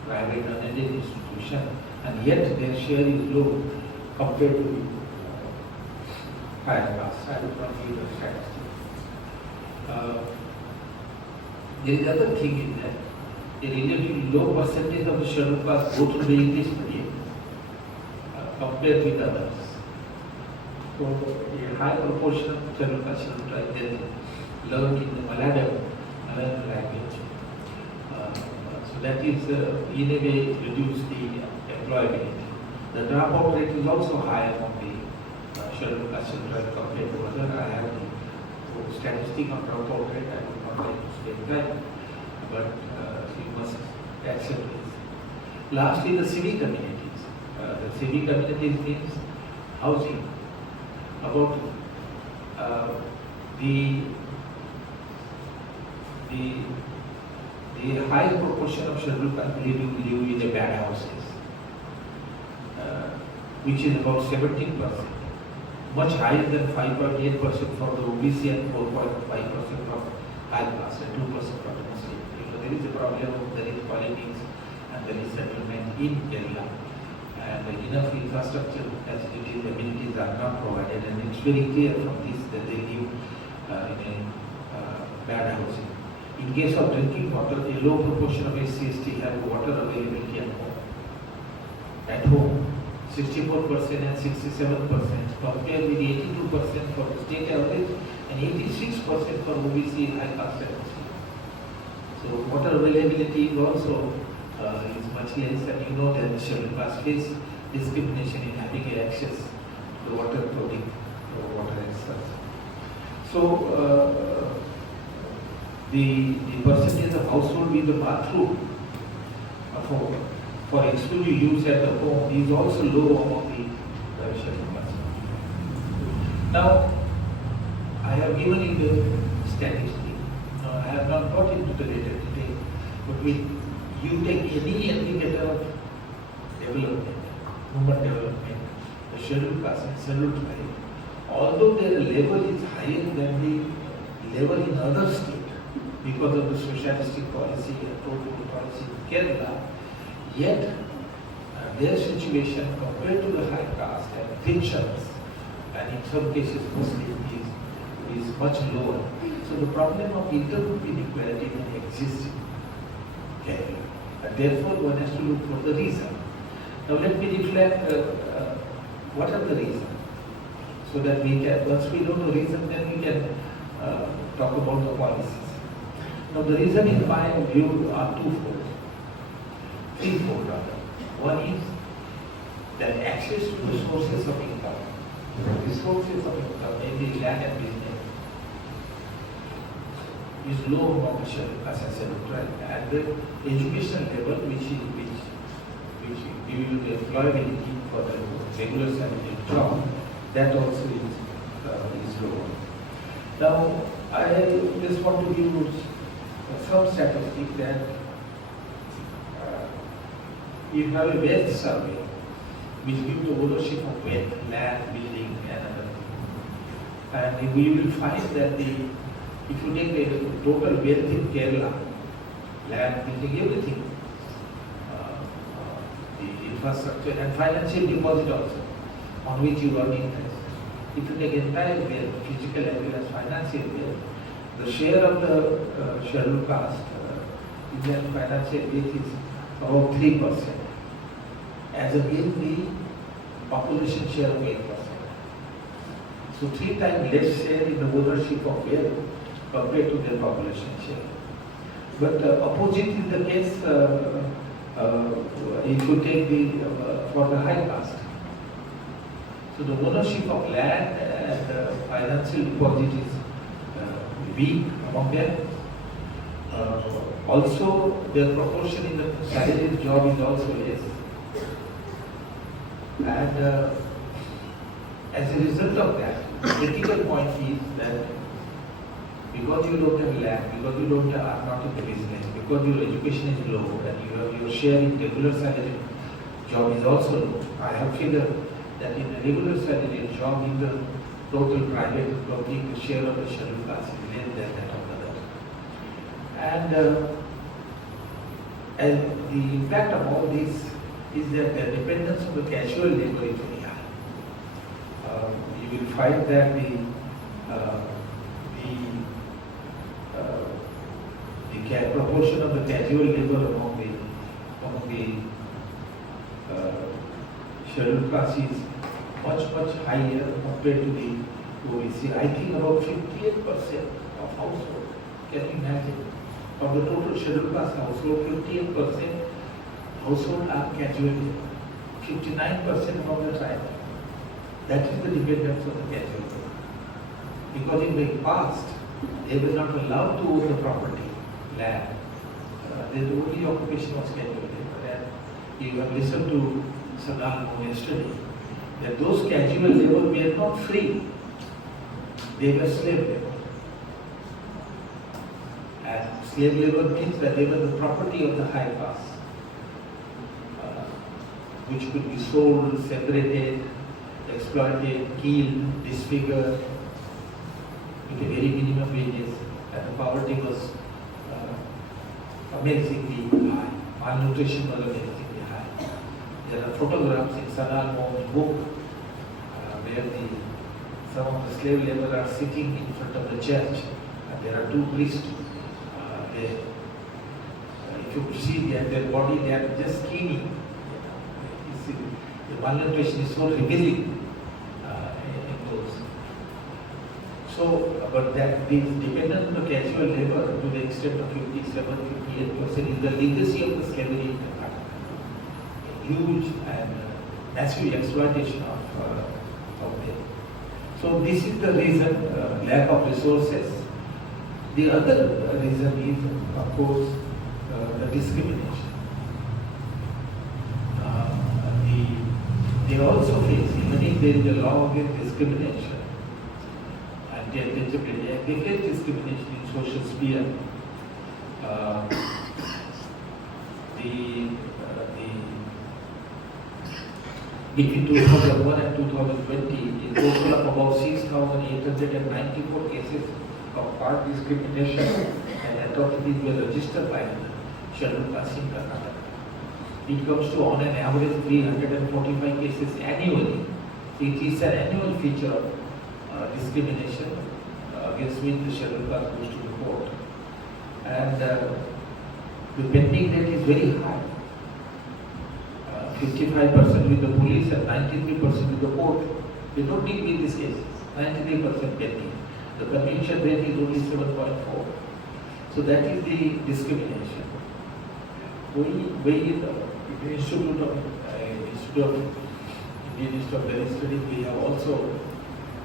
private unaided institution, and yet their share is low compared to higher caste. I will not give the statistics. There is other thing in that. A relatively low percentage of the scheduled caste go through the English medium compared with others. So a high proportion of scheduled caste children learn in the Malayalam language. So that is in a way reduce the employability. The dropout rate is also higher among the scheduled caste children compared to other. I have the statistic on dropout rate. I would not like to state that, but you must accept this. Lastly, the civic communities. The civic communities means housing. About the high proportion of scheduled caste live in the bad houses, which is about 17%, much higher than 5.8% for the OBC and 4.5% for high caste and 2% for the Muslim. There is a problem, there is politics and there is settlement in Kerala, and enough infrastructure facilities, amenities are not provided, and it's very clear from this that they live in a bad housing. In case of drinking water, a low proportion of SC/ST have water availability at home. 64% and 67% compared with 82% for the state average and 86% for OBC high caste and Muslim. So water availability is also is much less, and you know that the scheduled caste face discrimination in having access to water, clothing, water and such. So the percentage of household with the bathroom for exclusive use at the home is also low among the scheduled caste. Now, I have given you the statistic. I have not got into the data today, but you take any indicator of development, human development, the scheduled caste and scheduled tribe, although their level is higher than the level in other states because of the socialistic policy and total policy in Kerala, yet their situation compared to the high caste and Christians, and in some cases Muslim, is much lower. So the problem of intergroup inequality exists in Kerala, and therefore one has to look for the reason. Now let me reflect what are the reasons, so that we can, once we know the reason, then we can talk about the policies. Now the reason in my view are twofold, threefold rather. One is that access to the sources of income, mainly land and business, is low among the scheduled caste and scheduled tribe, and the education level which give you the employability for the regular salary job, that also is low. Now I just want to give you some statistics that you have a wealth survey which gives the ownership of wealth, land, building and other things. And we will find that if you take the total wealth in Kerala, land, building, everything, the infrastructure and financial deposit also, on which you earn interest. If you take entire wealth, physical as well as financial wealth, the share of the scheduled caste in their financial wealth is about 3%, as against the population share of 8%. So 3 times less share in the ownership of wealth compared to their population share. But opposite is the case if you take for the high caste. So the ownership of land and financial deposit is weak among them. Also, their proportion in the salaried job is also less. And as a result of that, the critical point is that because you don't have land, because you are not in the business, because your education is low and your share in regular salaried job is also low. I have figured that in the regular salaried job, in the total private employee, the share of the scheduled caste is less than that of others. And the impact of all this is that the dependence on the casual labor is very high. You will find that the proportion of the casual labor among the scheduled caste is much higher compared to the OBC. I think about 58% of household, can you imagine? Of the total scheduled caste household, 58% household are casual labor. 59% from the tribe. That is the dependence of the casual labor. Because in the past, they were not allowed to own the property, land. The only occupation was casual labor. And you have listened to Sanal yesterday, that those casual labor were not free. They were slave labor. And slave labor means that they were the property of the high caste, which could be sold, separated, exploited, killed, disfigured, with a very minimum wages, and the poverty was amazingly high. Malnutrition was amazingly high. There are photographs in Sanal Mohan's book where some of the slave laborers are sitting in front of the church, and there are two priests there. If you see their body, they are just skinny. You see, the malnutrition is so revealing in those. So, but that is dependent on the casual labor to the extent of 57-58% is the legacy of the slavery in the country. Huge and massive exploitation of them. So this is the reason, lack of resources. The other reason is, of course, the discrimination. They also face, even if there is a law against discrimination and the untouchability, they face discrimination in social sphere. Between 2001 and 2020, a total of about 6,894 cases of caste discrimination and atrocities were registered by the scheduled caste in Karnataka. It comes to on an average 345 cases annually. So it is an annual feature of discrimination against which the scheduled caste goes to the court. And the pending rate is very high. 55% with the police and 93% with the court. They don't deal with these cases. 93% pending. The conviction rate is only 7.4. So that is the discrimination. We in the Institute of Indian Institute of Learning Studies, we have also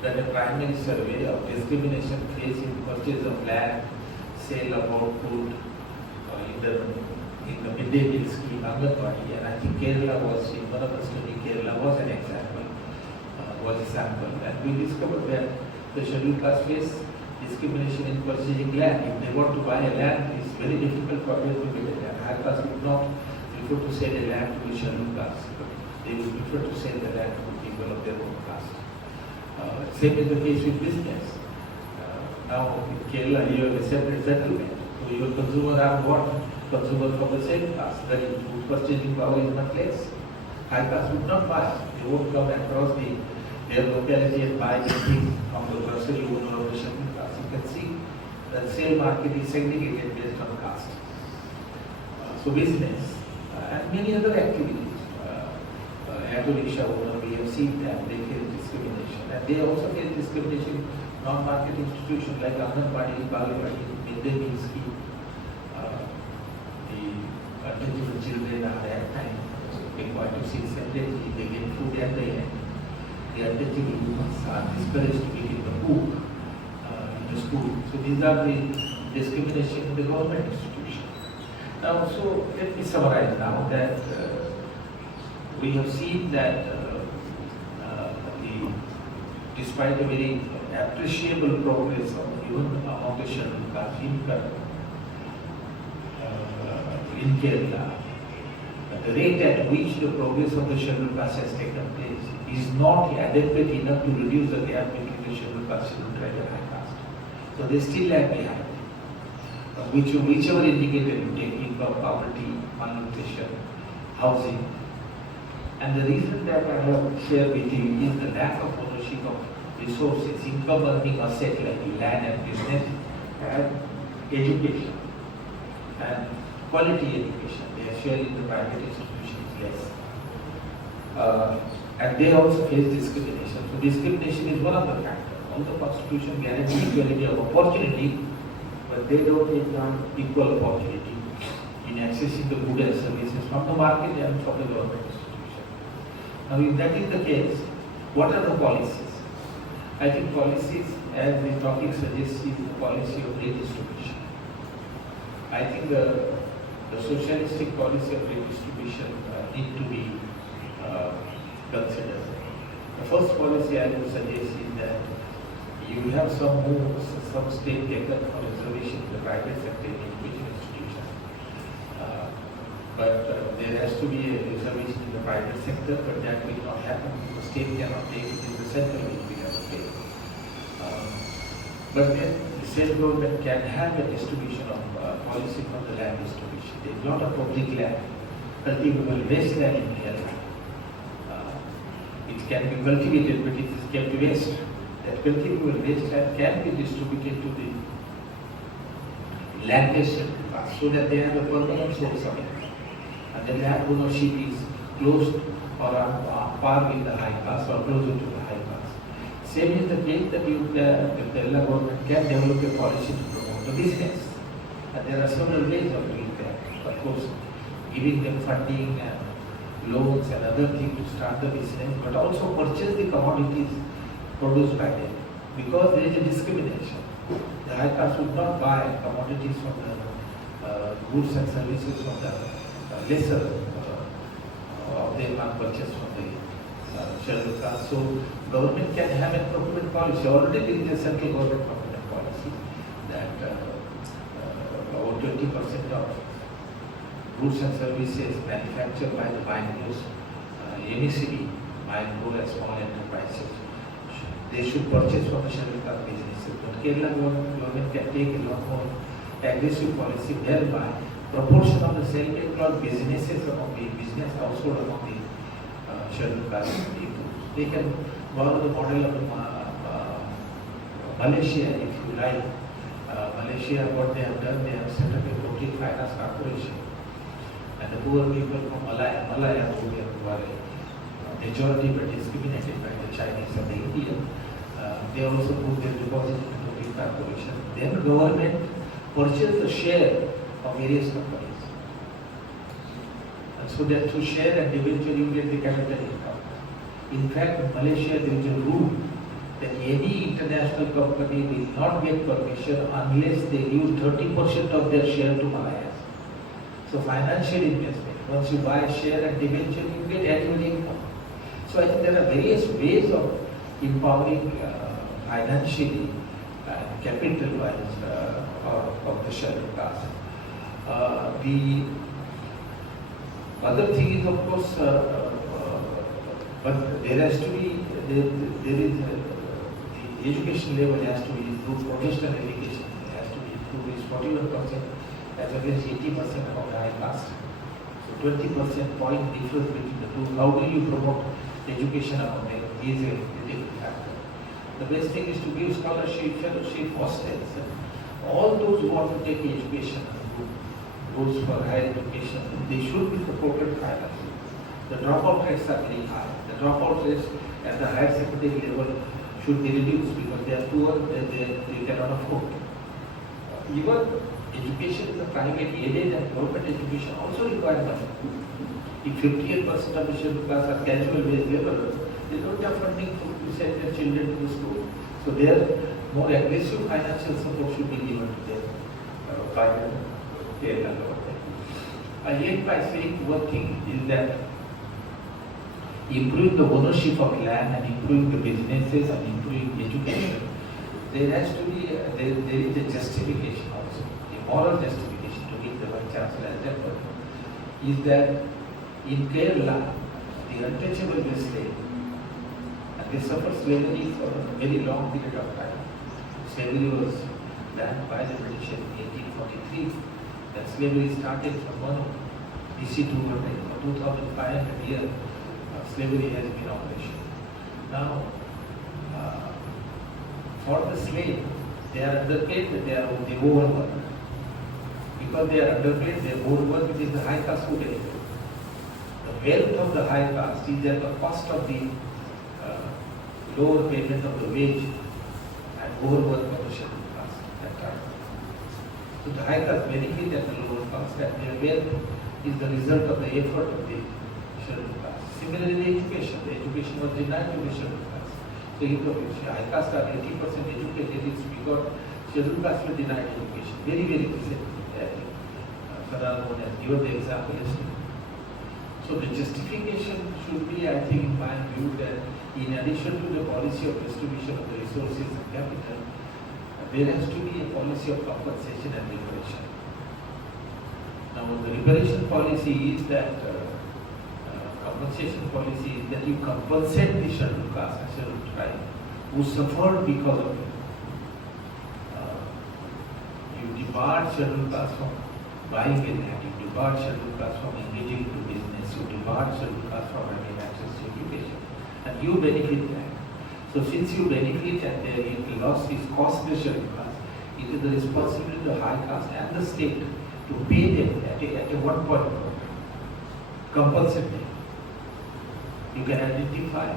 done a primary survey of discrimination faced in purchase of land, sale of food in the midday meal scheme, Ambedkar, and I think Kerala was, in one of the study, Kerala was an example, was a sample, and we discovered that the scheduled caste face discrimination in purchasing land. If they want to buy a land, it's very difficult for them to get a land. High caste would not prefer to sell a land to the scheduled caste. They would prefer to sell the land to people of their own caste. Same is the case with business. Now in Kerala, you have a separate settlement. So your consumer are what? Consumers from the same caste. That is, purchasing power is much less. High caste would not buy. They won't come across their locality and buy anything from the grocery owner or the scheduled caste. You can see that sale market is segregated based on caste. So business and many other activities. Auto rickshaw owner, we have seen that they face discrimination, and they also face discrimination in non-market institutions like Anganwadi, Balwadi, midday meal scheme. The untouchable children are at time required to sit separately, they get food at the end. The untouchable women are discouraged to be in the cook in the school. So these are the discrimination in the government institution. Now, so let me summarize now that we have seen that despite a very appreciable progress even among the scheduled caste in Kerala, the rate at which the progress of the scheduled caste has taken place is not adequate enough to reduce the gap between the scheduled caste, scheduled tribe and high caste. So they still lag behind. Whichever indicator you take, income, poverty, malnutrition, housing. And the reason that I have shared with you is the lack of ownership of resources, income earning asset like land and business, and education. and quality education. Their share in the private institution is less. And they also face discrimination. So discrimination is one of the factors. All the constitution guarantees equality of opportunity, but they don't enjoy equal opportunity in accessing the goods and services from the market and from the government institution. Now, if that is the case, what are the policies? I think policies, as the topic suggests, is the policy of redistribution. I think the socialistic policy of redistribution need to be considered. The first policy I would suggest is that you have some moves, some state taken for reservation in the private sector in education institutions. But there has to be a reservation in the private sector, but that will not happen. The state cannot take it, in the central which we have to take. But then the state government can have a distribution of policy from the land distribution. There is not a public land, cultivable wasteland in Kerala. It can be cultivated, but it is kept waste. That cultivable wasteland can be distributed to the land-based class so that they have a permanent source of income. And the land ownership is close or on par with the high class or closer to the high class. Same is the case that the Kerala government can develop a policy to promote the business. And there are several ways of doing that. Of course, giving them funding and loans and other things to start the business, but also purchase the commodities produced by them. Because there is a discrimination. The high class would not buy commodities from the goods and services from the lesser they are purchased from the scheduled class. So government can have a procurement policy. Already there is a central government procurement policy that about 20% of goods and services manufactured by the minors, MSCB, micro and small enterprises, they should purchase from the scheduled class businesses. But Kerala government can take a lot more aggressive policy whereby proportion of the self-employed businesses among the business household among the scheduled class people. They can borrow the model of Malaysia, if you like. Malaysia, what they have done, they have set up a public finance corporation. And the poor people from Malaya who are a majority but discriminated by the Chinese and the Indian, they also put their deposit in the public corporation. Then the government purchased the share of various companies. And so that through share and eventually you get the capital income. In fact, in Malaysia there is a rule that any international company will not get permission unless they give 30% of their share to Malayas. So financial investment, once you buy a share and eventually you get annual income. So I think there are various ways of empowering financially and capital-wise of the scheduled class. The other thing is, of course, but there has to be, there is the education level has to be improved, professional education has to be improved. It's 41% as against 80% of the high class. So 20% point difference between the two. How do you promote education among them is a critical factor. The best thing is to give scholarship, fellowship, hostels. All those who want to take education, those for higher education, they should be supported financially. The dropout rates are very high. The dropout rates at the higher secondary level should be reduced because they are poor, they cannot afford. Even education in the private, aided and government education also require money. If 58% of the scheduled class are casual wage laborers, they don't have funding to send their children to the school. So their more aggressive financial support should be given to their private Kerala government. I end by saying one thing is that improving the ownership of land and improving the businesses and improving education, there has to be, there is a justification also, a moral justification to which the Vice Chancellor has referred, is that in Kerala, the untouchable were slaves, and they suffered slavery for a very long period of time. Slavery was done by the British in 1843. That slavery started from one BC 200 for 2,500 years. Slavery has been operational. Now, for the slave, they are underpaid, they are overworked. because they are underpaid, they are overworked, it is the high caste who benefit. The wealth of the high caste is at the cost of the lower payment of the wage and overwork of the scheduled caste. So the high caste benefit at the lower caste, and their wealth is the result of the effort of the scheduled caste. Similarly, the education was denied to the scheduled caste. So if the high caste are 80% educated, it's because scheduled caste were denied education. Very, very recently, I think Sukhadeo has given the example yesterday. So the justification should be, I think, in my view, that in addition to the policy of distribution of the resources and capital, there has to be a policy of compensation and reparation. Now, the reparation policy is that compensation policy is that you compensate the scheduled caste and scheduled tribe who suffered because of it. You depart scheduled caste from buying a land, you depart scheduled caste from engaging into business, you depart scheduled caste from having access to education, and you benefit that. So since you benefit and the loss is cost the scheduled caste, it is the responsibility of the high caste and the state to pay them at a one point program, compensate them. You can identify,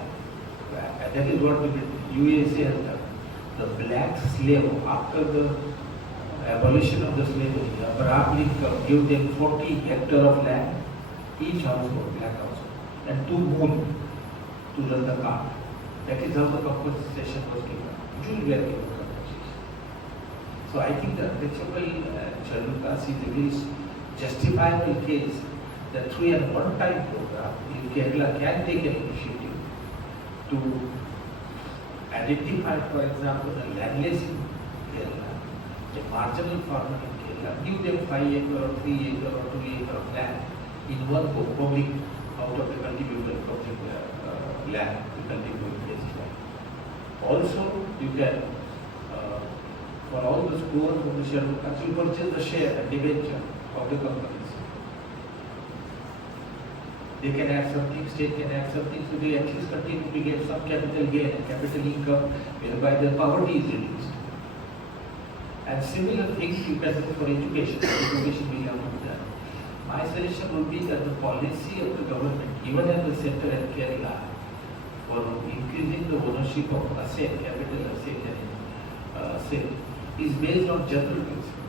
that is what the USA has done. The black slave, after the abolition of the slavery, Abraham Lincoln gave them 40 hectares of land, each household, black household, and 2 moon to run the cart. That is how the compensation was given. Usually we are given compensation. So I think the untouchable scheduled caste is a very justifiable case that through a one-time program, Kerala can take an initiative to identify, for example, the landless in Kerala, the marginal farmer in Kerala, give them 5 acre or 3 acre or 2 acre of land in one go, public, out of the cultivable public land, the cultivable based land. Also, you can, for all those poor from the scheduled caste, you purchase the share and debenture of the companies. They can add something, state can add something, so they at least continue to get some capital gain and capital income, whereby the poverty is reduced. And similar things you can do for education. Education will have to be done. My suggestion would be that the policy of the government, even at the center and Kerala, for increasing the ownership of asset, capital asset and asset, is based on general principle.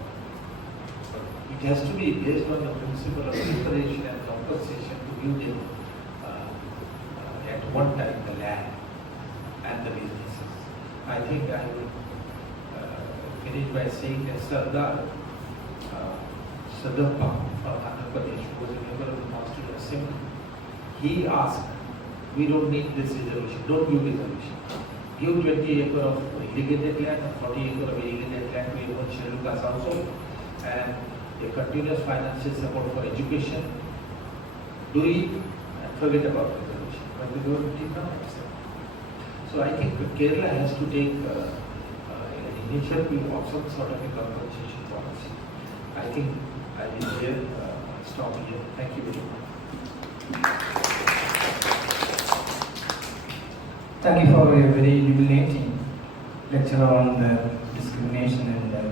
It has to be based on the principle of reparation and compensation to give them at one time the land and the businesses. I think I will finish by saying that Sardar Sadappa from Andhra Pradesh, who was a member of the Constituent Assembly, he asked, we don't need this reservation, don't give reservation. Give 20 acre of irrigated land and 40 acre of irrigated land to a one scheduled caste household, and a continuous financial support for education. Do it and forget about reservation. But the government did not accept. So I think Kerala has to take an initiative of some sort of a compensation policy. I think I will here stop here. Thank you very much. Thank you for a very illuminating lecture on the discrimination and the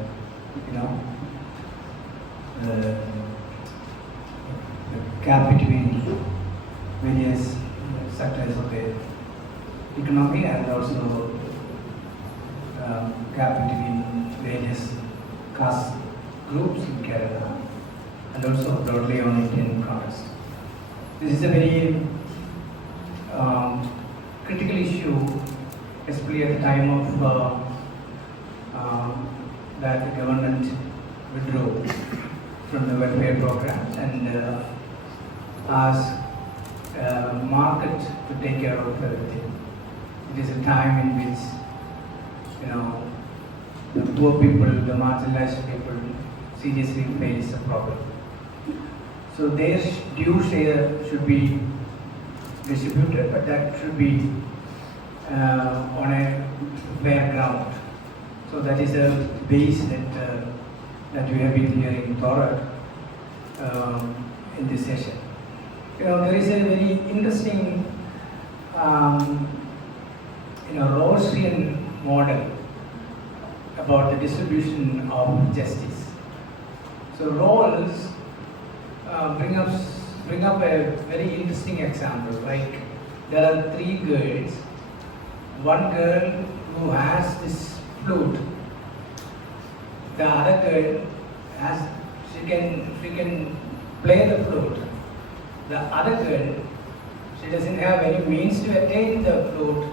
gap between various sectors of the economy, and also gap between various caste groups in Kerala, and also broadly on Indian context. This is a very critical issue, especially at the time of that the government withdrew from the welfare programs and asked market to take care of everything. It is a time in which the poor people, the marginalized people seriously face a problem. So their due share should be distributed, but that should be on a fair ground. So that is a base that we have been hearing in Thorat in this session. There is a very interesting Rawlsian model about the distribution of justice. So roles bring up a very interesting example. Like there are three girls. One girl who has this flute. The other girl has she can play the flute. The other girl, she doesn't have any means to attain the flute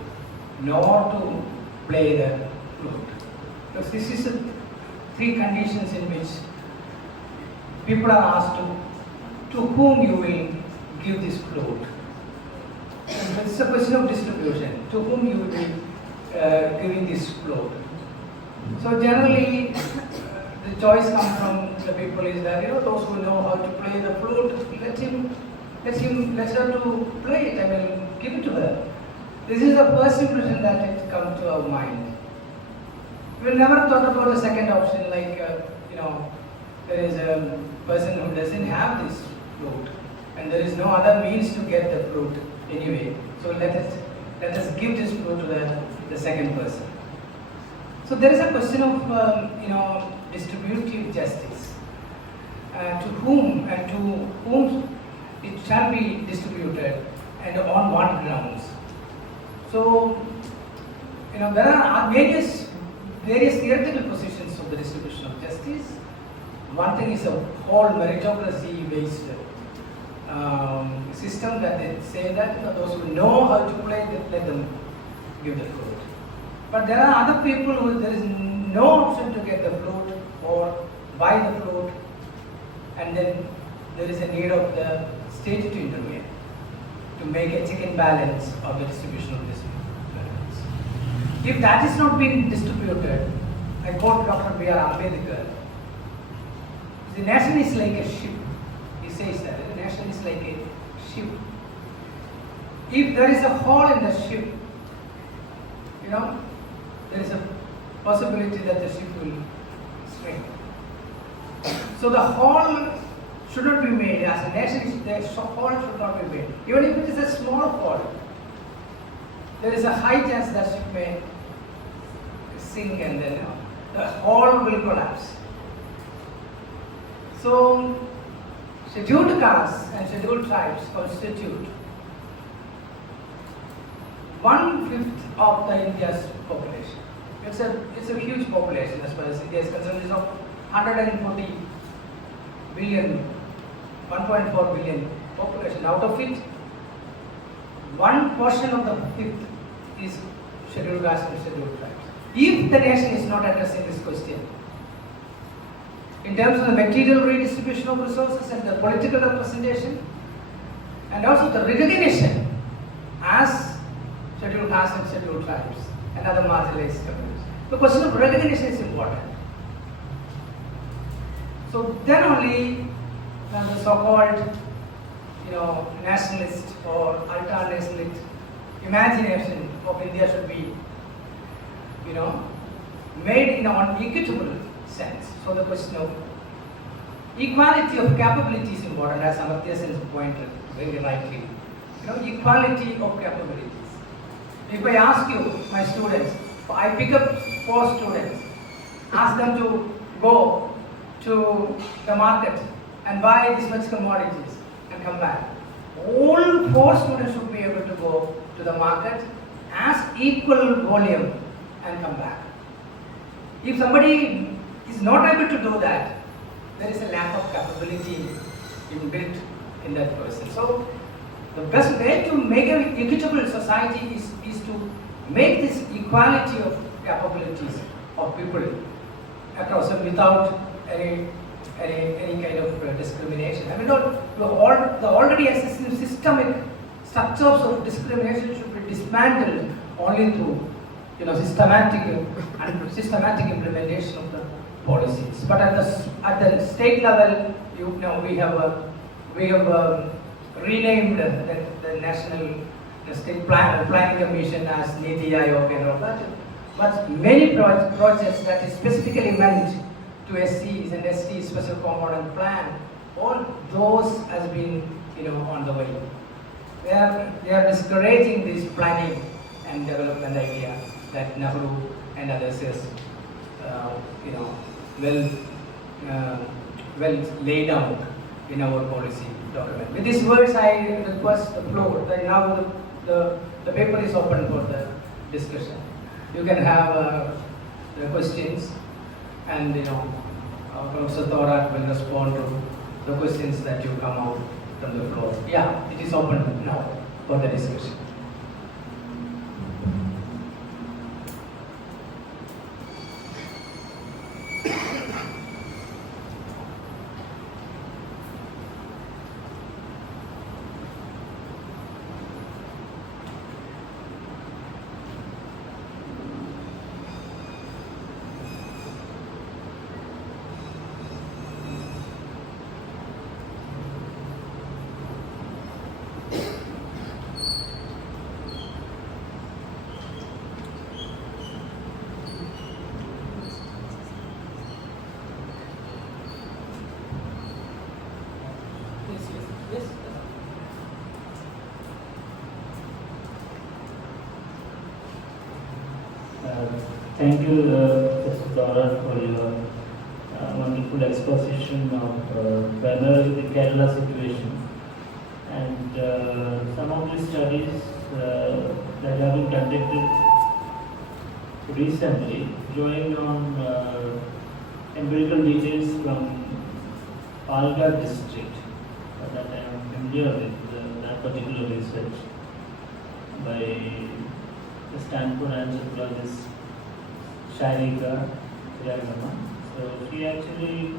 nor to play the flute. Because this is the three conditions in which people are asked to whom you will give this flute. And it's a question of distribution. To whom you will be giving this flute. So generally, the choice comes from the people is that those who know how to play the flute, let her to play it. I will give it to her. This is the first impression that it comes to our mind. We never thought about the second option, like there is a person who doesn't have this flute, and there is no other means to get the flute anyway. So let us give this flute to the second person. So there is a question of distributive justice. To whom it shall be distributed, and on what grounds. So there are various theoretical positions of the distribution of justice. One thing is a whole meritocracy-based system that they say that those who know how to play, let them give the flute. But there are other people who there is no option to get the flute or buy the flute, and then there is a need of the state to intervene to make a check and balance of the distribution of this benefits. If that is not being distributed, I quote Dr. B.R. Ambedkar, the nation is like a ship. He says that the nation is like a ship. If there is a hole in the ship, there is a possibility that the ship will shrink. So the hole should not be made. As a nation, the hole should not be made. Even if it is a small hole, there is a high chance that ship may sink, and then the hole will collapse. So scheduled castes and scheduled tribes constitute 1/5 of the India's population. It's a huge population as far as India is concerned. It's of 140 billion, 1.4 billion population. Out of it, one portion of the fifth is scheduled castes and scheduled tribes. If the nation is not addressing this question, in terms of the material redistribution of resources and the political representation, and also the recognition as scheduled castes and scheduled tribes and other marginalized communities, the question of recognition is important. So then only the so-called nationalist or ultra-nationalist imagination of India should be made in an equitable sense. So the question of equality of capability is important, as Amartya Sen pointed very rightly. Equality of capabilities. If I ask you, my students, I pick up 4 students, ask them to go to the market and buy this much commodities and come back. All 4 students should be able to go to the market, ask equal volume and come back. If somebody is not able to do that, there is a lack of capability inbuilt in that person. So the best way to make an equitable society is to make this equality of capabilities of people across and without any kind of discrimination. I mean, the already existing systemic structures of discrimination should be dismantled only through systematic implementation of the policies. But at the state level, we have renamed the national state planning commission as Niti Aayog and all that. But many projects that is specifically meant to SCs and ST special component plan, all those has been on the way. They are discouraging this planning and development idea that Nehru and others has well laid out in our policy document. With these words, I request the floor. That now the paper is open for the discussion. You can have the questions, and Professor Thorat will respond to the questions that you come out from the floor. Yeah, it is open now for the discussion. Yes. Thank you, Mr. Thorat, for your wonderful exposition of primarily the Kerala situation. And some of the studies that have been conducted recently, drawing on empirical details from Palghar district, that I am familiar with that particular research by the Stanford anthropologist Sharika Ragama. So she actually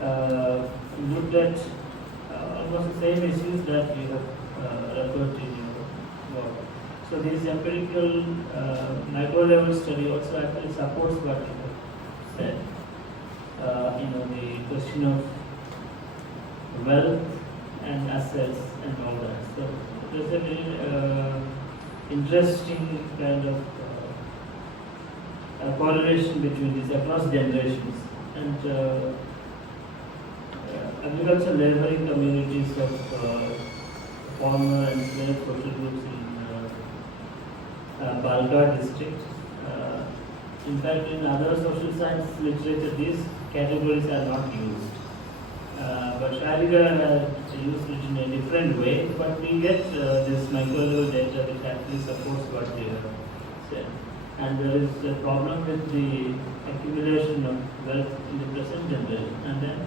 looked at almost the same issues that you have referred to in your work. So this empirical micro-level study also actually supports what you have said. The question of wealth and assets and all that. So there's a very interesting kind of correlation between these across generations. And agricultural laboring communities of former and slave social groups in Palghar district. In fact, in other social science literature, these categories are not used. But Sharika has used it in a different way, but we get this micro-level data which actually supports what they have said. And there is a problem with the accumulation of wealth in the present generation. And then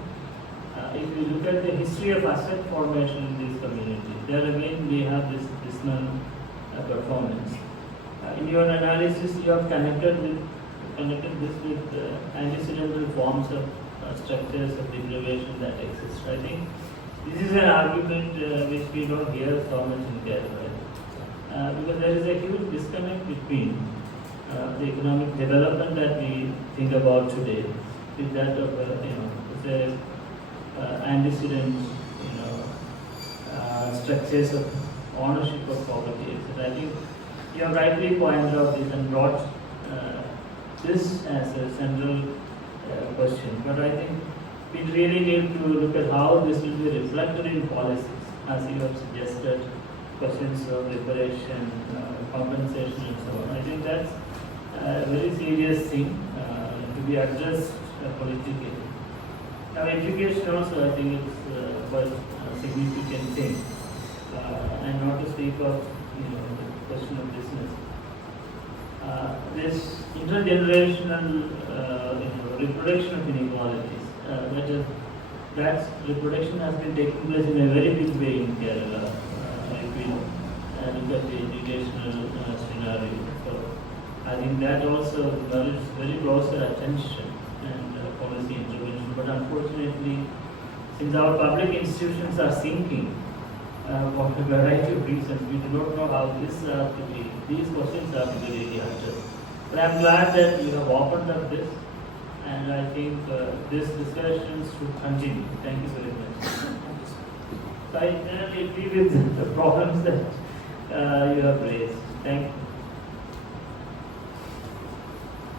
if you look at the history of asset formation in these communities, there again we have this dismal performance. In your analysis, you have connected this with antecedent forms of structures of deprivation that exist. I think this is an argument which we don't hear so much in Kerala, because there is a huge disconnect between the economic development that we think about today with that of it's antecedent structures of ownership of property. And I think you have rightly pointed out this and brought this as a central question. But I think we really need to look at how this will be reflected in policies, as you have suggested, questions of reparation, compensation and so on. I think that's a very serious thing to be addressed politically. Now education also, I think it's quite a significant thing. And not to speak of the question of business. This intergenerational reproduction of inequalities, that reproduction has been taking place in a very big way in Kerala. If we look at the educational scenario. So I think that also merits very closer attention and policy intervention. But unfortunately, since our public institutions are sinking, for a variety of reasons, we do not know how these questions are to be really answered. But I'm glad that you have opened up this, and I think this discussion should continue. Thank you very much. So I agree with the problems that you have raised. Thank you.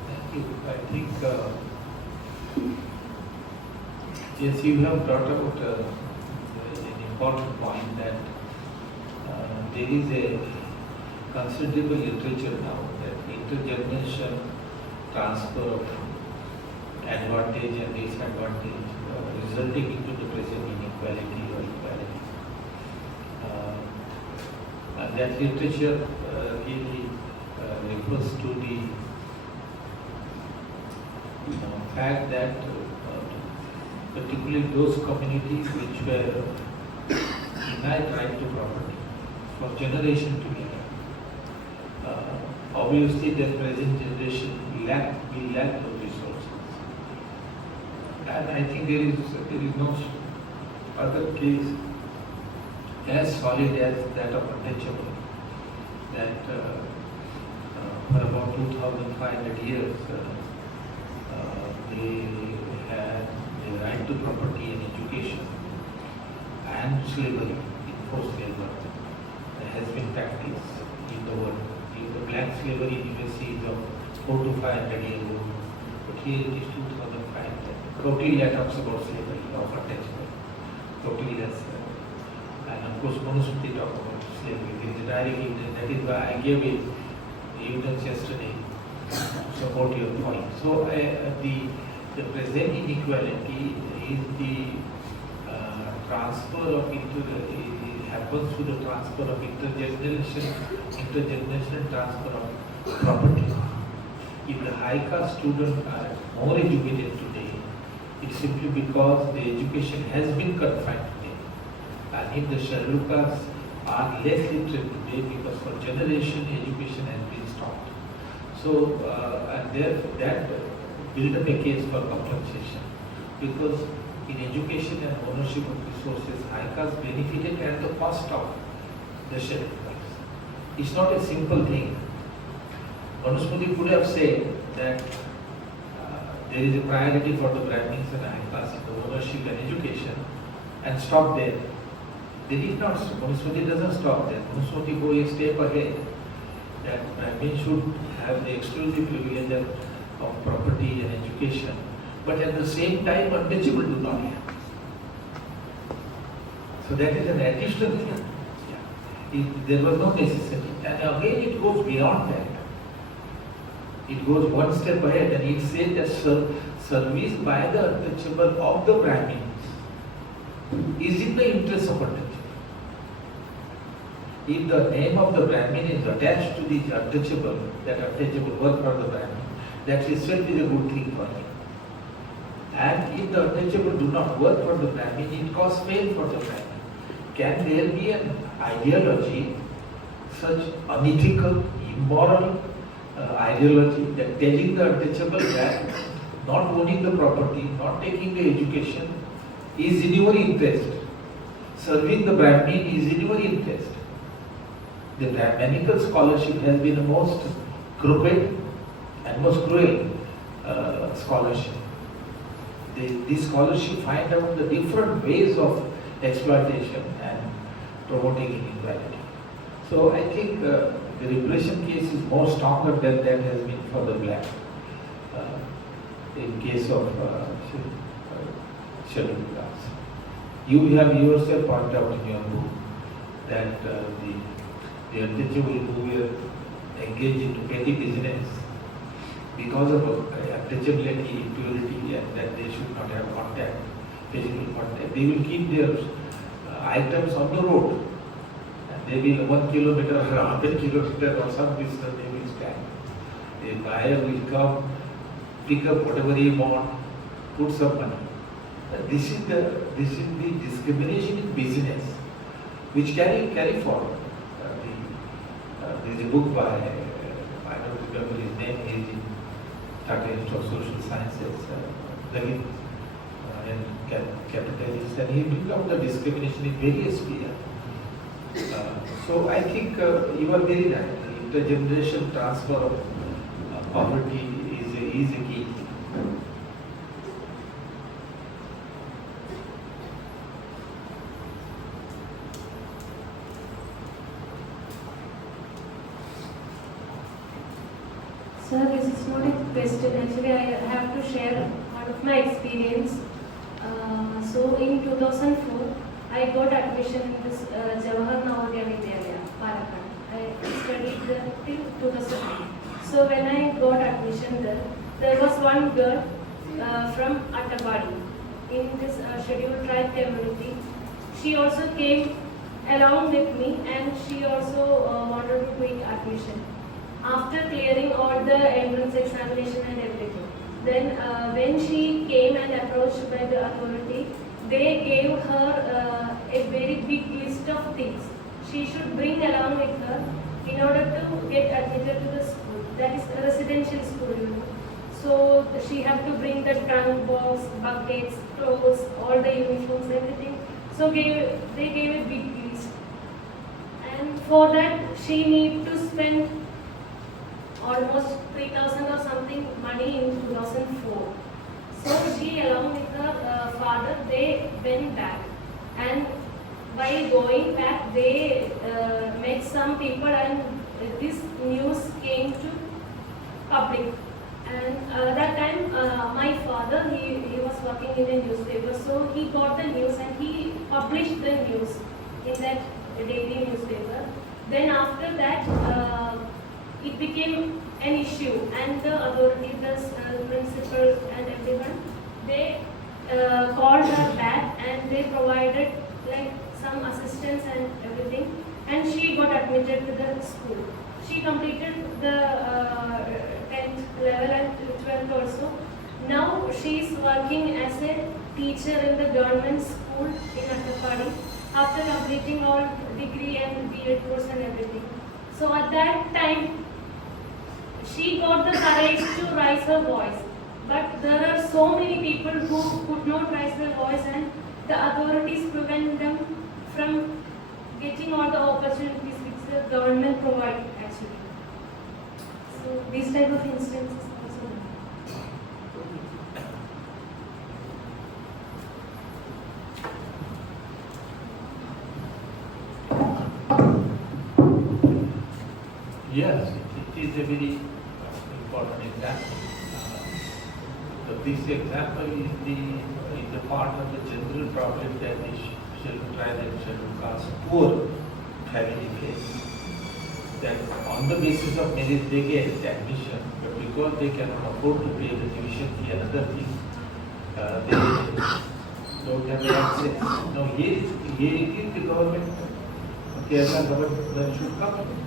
Thank you. I think, yes, you have brought about an important point that there is a considerable literature now that intergeneration transfer of advantage and disadvantage resulting into the present inequality or equality. And that literature really refers to the fact that particularly those communities which were denied right to property for generation together, obviously their present generation will lack those resources. And I think there is no other case as solid as that of untouchable, that for about 2,500 years they had the right to property and education, and slavery, enforced labor, has been practiced in the world. The black slavery you may see is of 4 to 500 years old, but here it is 2,500. Kautilya talks about slavery of untouchable. Kautilya's and of course Manusmriti talk about slavery. There is a direct evidence. That is why I gave it evidence yesterday to support your point. So the present inequality is the transfer of it happens through the transfer of intergenerational transfer of property. If the high caste students are more educated today, it's simply because the education has been confined today. And if the scheduled castes are less literate today, because for generation education has been stopped. So, and therefore that build up a case for compensation, because in education and ownership of resources, high caste benefited at the cost of the scheduled castes. It's not a simple thing. Manusmriti could have said that there is a priority for the Brahmins and high caste in the ownership and education, and stop there. They did not. Manusmriti doesn't stop there. Manusmriti go a step ahead, that Brahmins should have the exclusive privilege of property and education, but at the same time untouchable do not have. So that is an additional thing. There was no necessity. And again it goes beyond that. It goes one step ahead, and it says that service by the untouchable of the Brahmins is in the interest of untouchable. If the name of the Brahmin is attached to the untouchable, that untouchable work for the Brahmin, that itself is a good thing for him. And if the untouchable do not work for the Brahmin, it causes pain for the Brahmin. Can there be an ideology, such unethical, immoral ideology, that telling the untouchable that not owning the property, not taking the education is in your interest, serving the Brahmin is in your interest? The Brahmanical scholarship has been the most crooked and most cruel scholarship. This scholarship find out the different ways of exploitation and promoting inequality. So I think the repression case is more stronger than that has been for the black. In case of scheduled castes, you have yourself pointed out in your book that the untouchable who were engaged into petty business because of untouchability, impurity, and that they should not have contact, physical contact. They will keep their items on the road, and they will 1 kilometer or 100 kilometer or some distance they will stand. The buyer will come, pick up whatever he wants, put some money. This is the discrimination in business, which carry forward. There is a book by, I don't remember his name, he is in Tata Institute of Social Sciences, and capitalist, and he brings out the discrimination in various spheres. So I think you are very right. Intergenerational transfer of poverty is a key. Sir, this is not a question. Actually, I have to share part of my experience. So in 2004, I got admission in this Jawahar Navodaya Vidyalaya, Palakkad. I studied there till 2009. So when I got admission there was one girl from Attapadi. in this scheduled tribe community. She also came along with me, and she also wanted to take admission. After clearing all the entrance examination and everything, then when she came and approached by the authority, they gave her a very big list of things she should bring along with her in order to get admitted to the school. That is a residential school, you know. So she had to bring the trunk box, buckets, clothes, all the uniforms, everything. So they gave a big list. And for that, she need to spend almost 3,000 or something money in 2004. So she, along with her father, they went back. And while going back, they met some people, and this news came to public. And that time, my father, he was working in a newspaper, so he got the news and he published the news in that daily newspaper. Then after that, it became an issue, and the authorities, the principal and everyone, they called her back and they provided like some assistance and everything, and she got admitted to the school. She completed the 10th level and 12th also. Now she is working as a teacher in the government school in Attapadi after completing all degree and B.Ed course and everything. So at that time, she got the courage to raise her voice. But there are so many people who could not raise their voice, and the authorities prevent them from getting all the opportunities which the government provide actually. So these type of instances also. Yes, it is a very important example. But this example is a part of the general problem that the scheduled tribe and scheduled caste poor family face. That on the basis of merit they get admission, but because they cannot afford to pay the tuition fee and other things, they don't have access. Now here it is the government, Kerala government should come.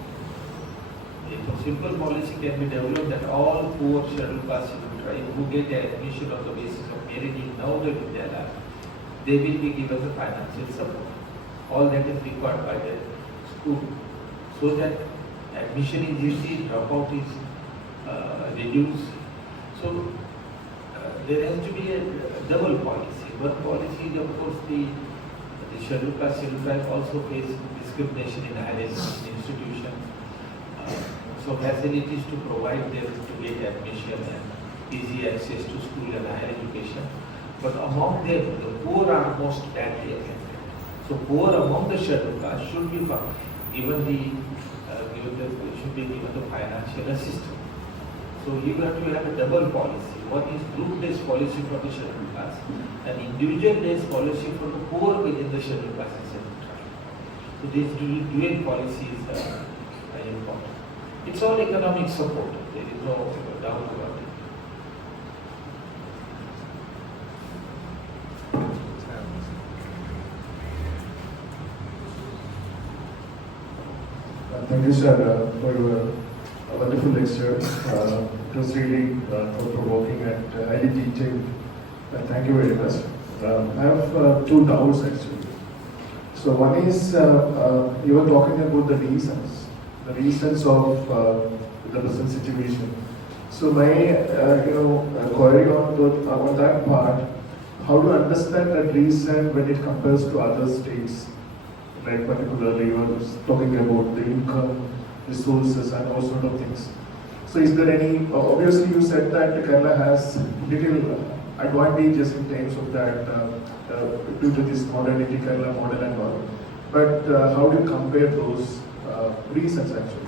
A simple policy can be developed that all poor scheduled caste who get admission on the basis of merit in Navoday Vidyalaya, they will be given the financial support. All that is required by the school, so that admission is easy, dropout is reduced. So there has to be a double policy. One policy is, of course, the scheduled caste, scheduled tribe also face discrimination in higher education institutions. So facilities to provide them to get admission and easy access to school and higher education. But among them, the poor are most badly affected. So poor among the scheduled caste should be given the financial assistance. So you have to have a double policy. One is group-based policy for the scheduled caste, and individual-based policy for the poor within the scheduled caste and scheduled tribe. So these dual policies are important. It's all economic support. There is no doubt about it. Thank you, sir, for your wonderful lecture. It was really thought-provoking and highly detailed. Thank you very much. I have two doubts actually. So one is you were talking about the reasons of the present situation. So my query on that part, how to understand that reason when it compares to other states, like particularly you were talking about the income, resources and all sort of things. So is there any, obviously you said that Kerala has little advantages in terms of that due to this modernity, Kerala model and all. But how do you compare those reasons actually?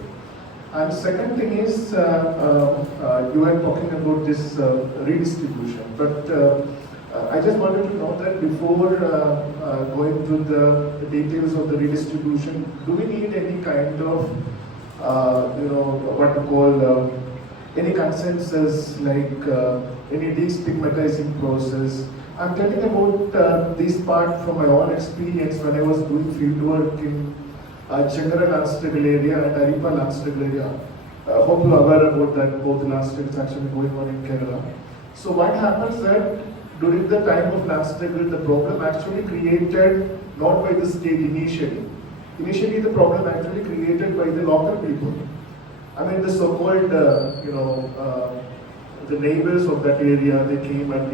And second thing is, you were talking about this redistribution, but I just wanted to know that before going through the details of the redistribution, do we need any kind of, what to call, any consensus, like any destigmatizing process, I'm telling about this part from my own experience when I was doing fieldwork in Chengara land struggle area and Aripa land struggle area. Hope you are aware about that, both land struggles actually going on in Kerala. So what happens that during the time of land struggle, the problem actually created not by the state initially. Initially, the problem actually created by the local people. I mean, the so-called, the neighbors of that area, they came and,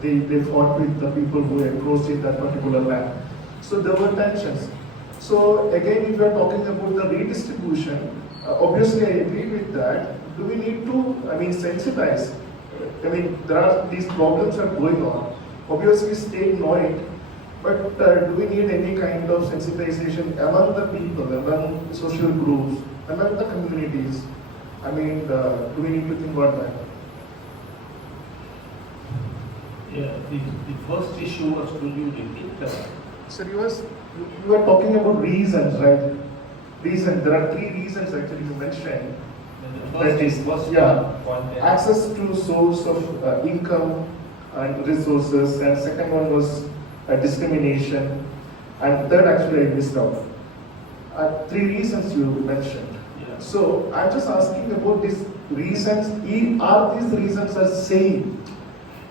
they fought with the people who encroached in that particular land. So there were tensions. So again, if we are talking about the redistribution, obviously I agree with that. Do we need to, sensitize? These problems are going on. Obviously, state know it, but do we need any kind of sensitization among the people, among social groups, among the communities? Do we need to think about that? Yeah, the first issue was, could you repeat? Sir, you were talking about reasons, right? There are 3 reasons actually you mentioned. Access to source of income and resources, and second one was discrimination, and third actually I missed out. 3 reasons you mentioned. Yeah. So I'm just asking about these reasons. Are these reasons are same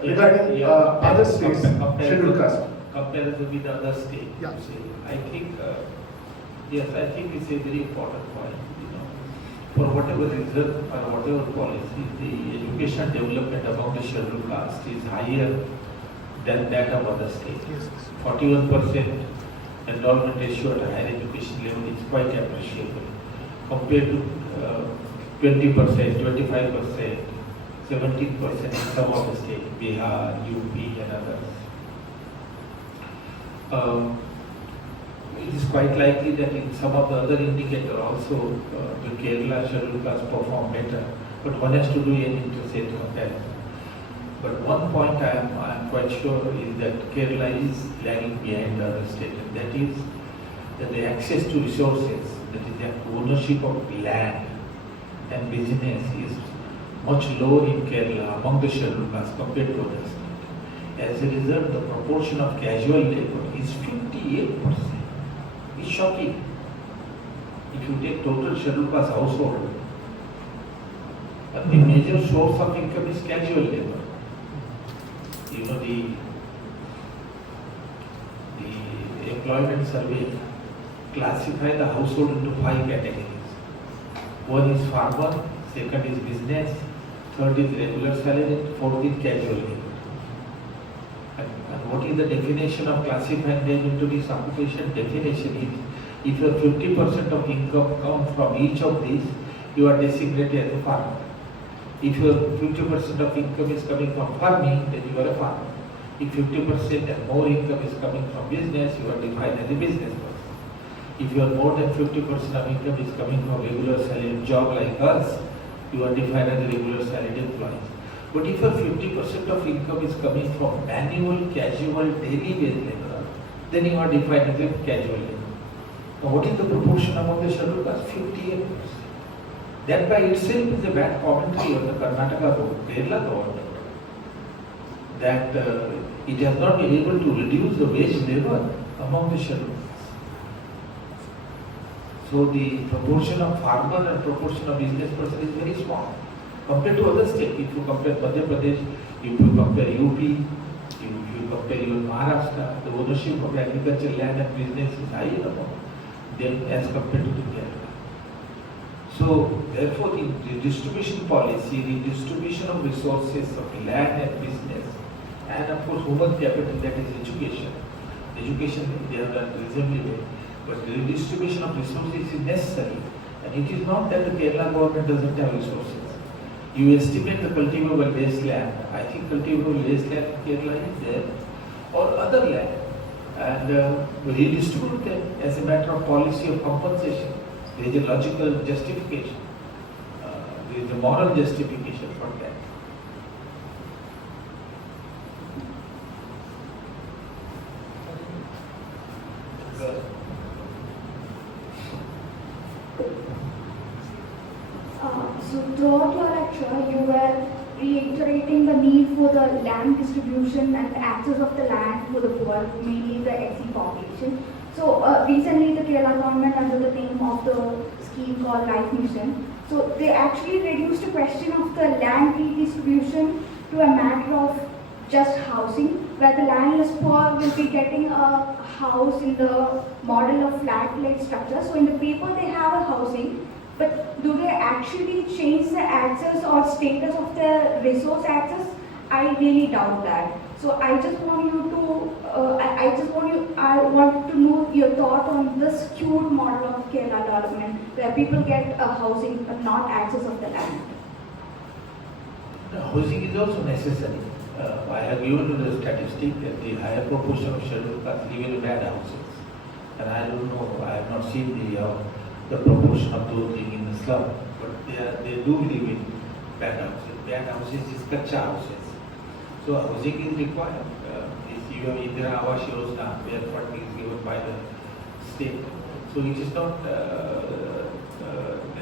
regarding other states scheduled caste? Comparison with other states. Yeah. I think I think it's a very important point. For whatever reason or whatever policy, the education development among the scheduled caste is higher than that of other states. Yes. 41% enrollment ratio at higher education level is quite appreciable compared to 20%, 25%, 17% in some of the states, Bihar, UP and others. It is quite likely that in some of the other indicators also the Kerala scheduled caste perform better, but one has to do an interstate comparison. But one point I am quite sure is that Kerala is lagging behind the other states, and that is that the access to resources, that is the ownership of land and business is much lower in Kerala among the scheduled caste compared to other states. As a result, the proportion of casual labor is 58%. It's shocking. If you take total scheduled caste household, the major source of income is casual labor. The employment survey classify the household into 5 categories. One is farmer, second is business, third is regular salary, fourth is casual labor. And what is the definition of classifying them into this occupation? Definition is, if your 50% of income comes from each of these, you are designated as a farmer. If your 50% of income is coming from farming, then you are a farmer. If 50% and more income is coming from business, you are defined as a business person. If you are more than 50% of income is coming from regular salaried job like us, you are defined as a regular salaried employee. But if your 50% of income is coming from manual, casual, daily wage labor, then you are defined as a casual labor. Now what is the proportion among the scheduled caste? 58%. That by itself is a bad commentary on the Karnataka board, Kerala government, that it has not been able to reduce the wage labor among the scheduled castes. So the proportion of farmer and proportion of business person is very small compared to other states. If you compare Madhya Pradesh, if you compare UP, if you compare even Maharashtra, the ownership of agricultural land and business is higher among them as compared to the Kerala. So therefore the redistribution policy, the distribution of resources of land and business, and of course human capital, that is education. Education they have done reasonably well, but the redistribution of resources is necessary, and it is not that the Kerala government doesn't have resources. You estimate the cultivable wasteland. I think cultivable wasteland in Kerala is there, or other land, and redistribute them as a matter of policy of compensation. There is a logical justification. There is a moral justification for that. So throughout your lecture, you were reiterating the need for the land distribution and the access of the land for the poor, mainly the SC population. So recently the Kerala government, under the theme of the scheme called Life Mission, so they actually reduced the question of the land redistribution to a matter of just housing, where the landless poor will be getting a house in the model of flat-like structure. So in the paper they have a housing, but do they actually change the access or status of the resource access? I really doubt that. So I just want you to, I want to know your thought on this skewed model of Kerala development, where people get a housing but not access of the land. Housing is also necessary. I have given you the statistic that the higher proportion of scheduled castes live in bad houses. And I don't know, I have not seen the proportion of those living in the slum, but they do live in bad houses. Bad houses is kacha houses. So housing is required. If you have Indira Awas Yojana, where funding is given by the state. So it is not,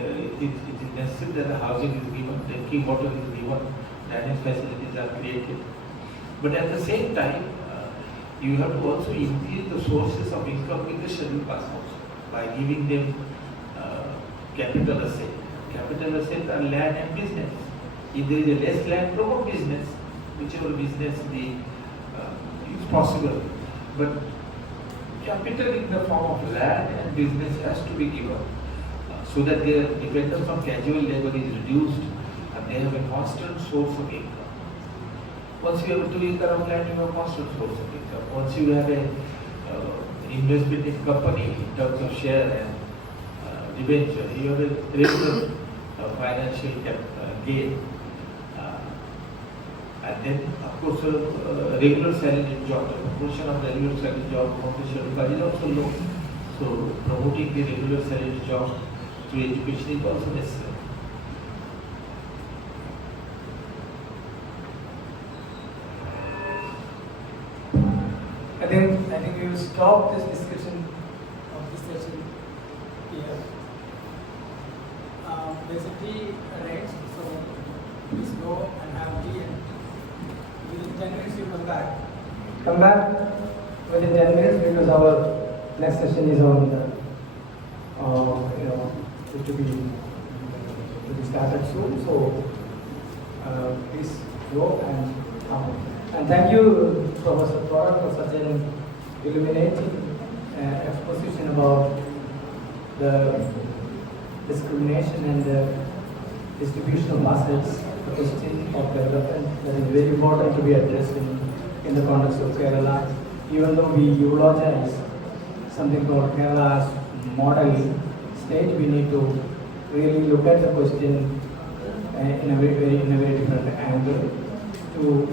it is necessary that the housing is given, drinking water is given, dining facilities are created. But at the same time, you have to also increase the sources of income in the scheduled caste also by giving them capital asset. Capital assets are land and business. If there is a less land, promote business, whichever business is possible. But capital in the form of land and business has to be given so that their dependence on casual labor is reduced and they have a constant source of income. Once you have 2 acres of land, you have a constant source of income. Once you have a investment in company in terms of share and debenture, you have a regular financial gain. And then, of course, regular salary job, the proportion of the regular salary job competition is also low. So, promoting the regular salary job through education is also necessary. I think we will stop this discussion of this session here. There's a tea arranged, so please go and have tea, and within 10 minutes you come back. Come back within 10 minutes because our next session is on to be started soon. So please go and come. And thank you, Professor Thorat, for such an illuminating exposition about the discrimination and the distribution of assets, the question of development that is very important to be addressed in the context of Kerala. Even though we eulogize something called Kerala's model state, we need to really look at the question in a very different angle to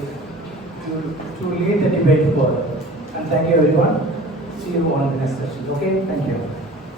lead the debate further. And thank you everyone. See you on the next session. Okay, thank you.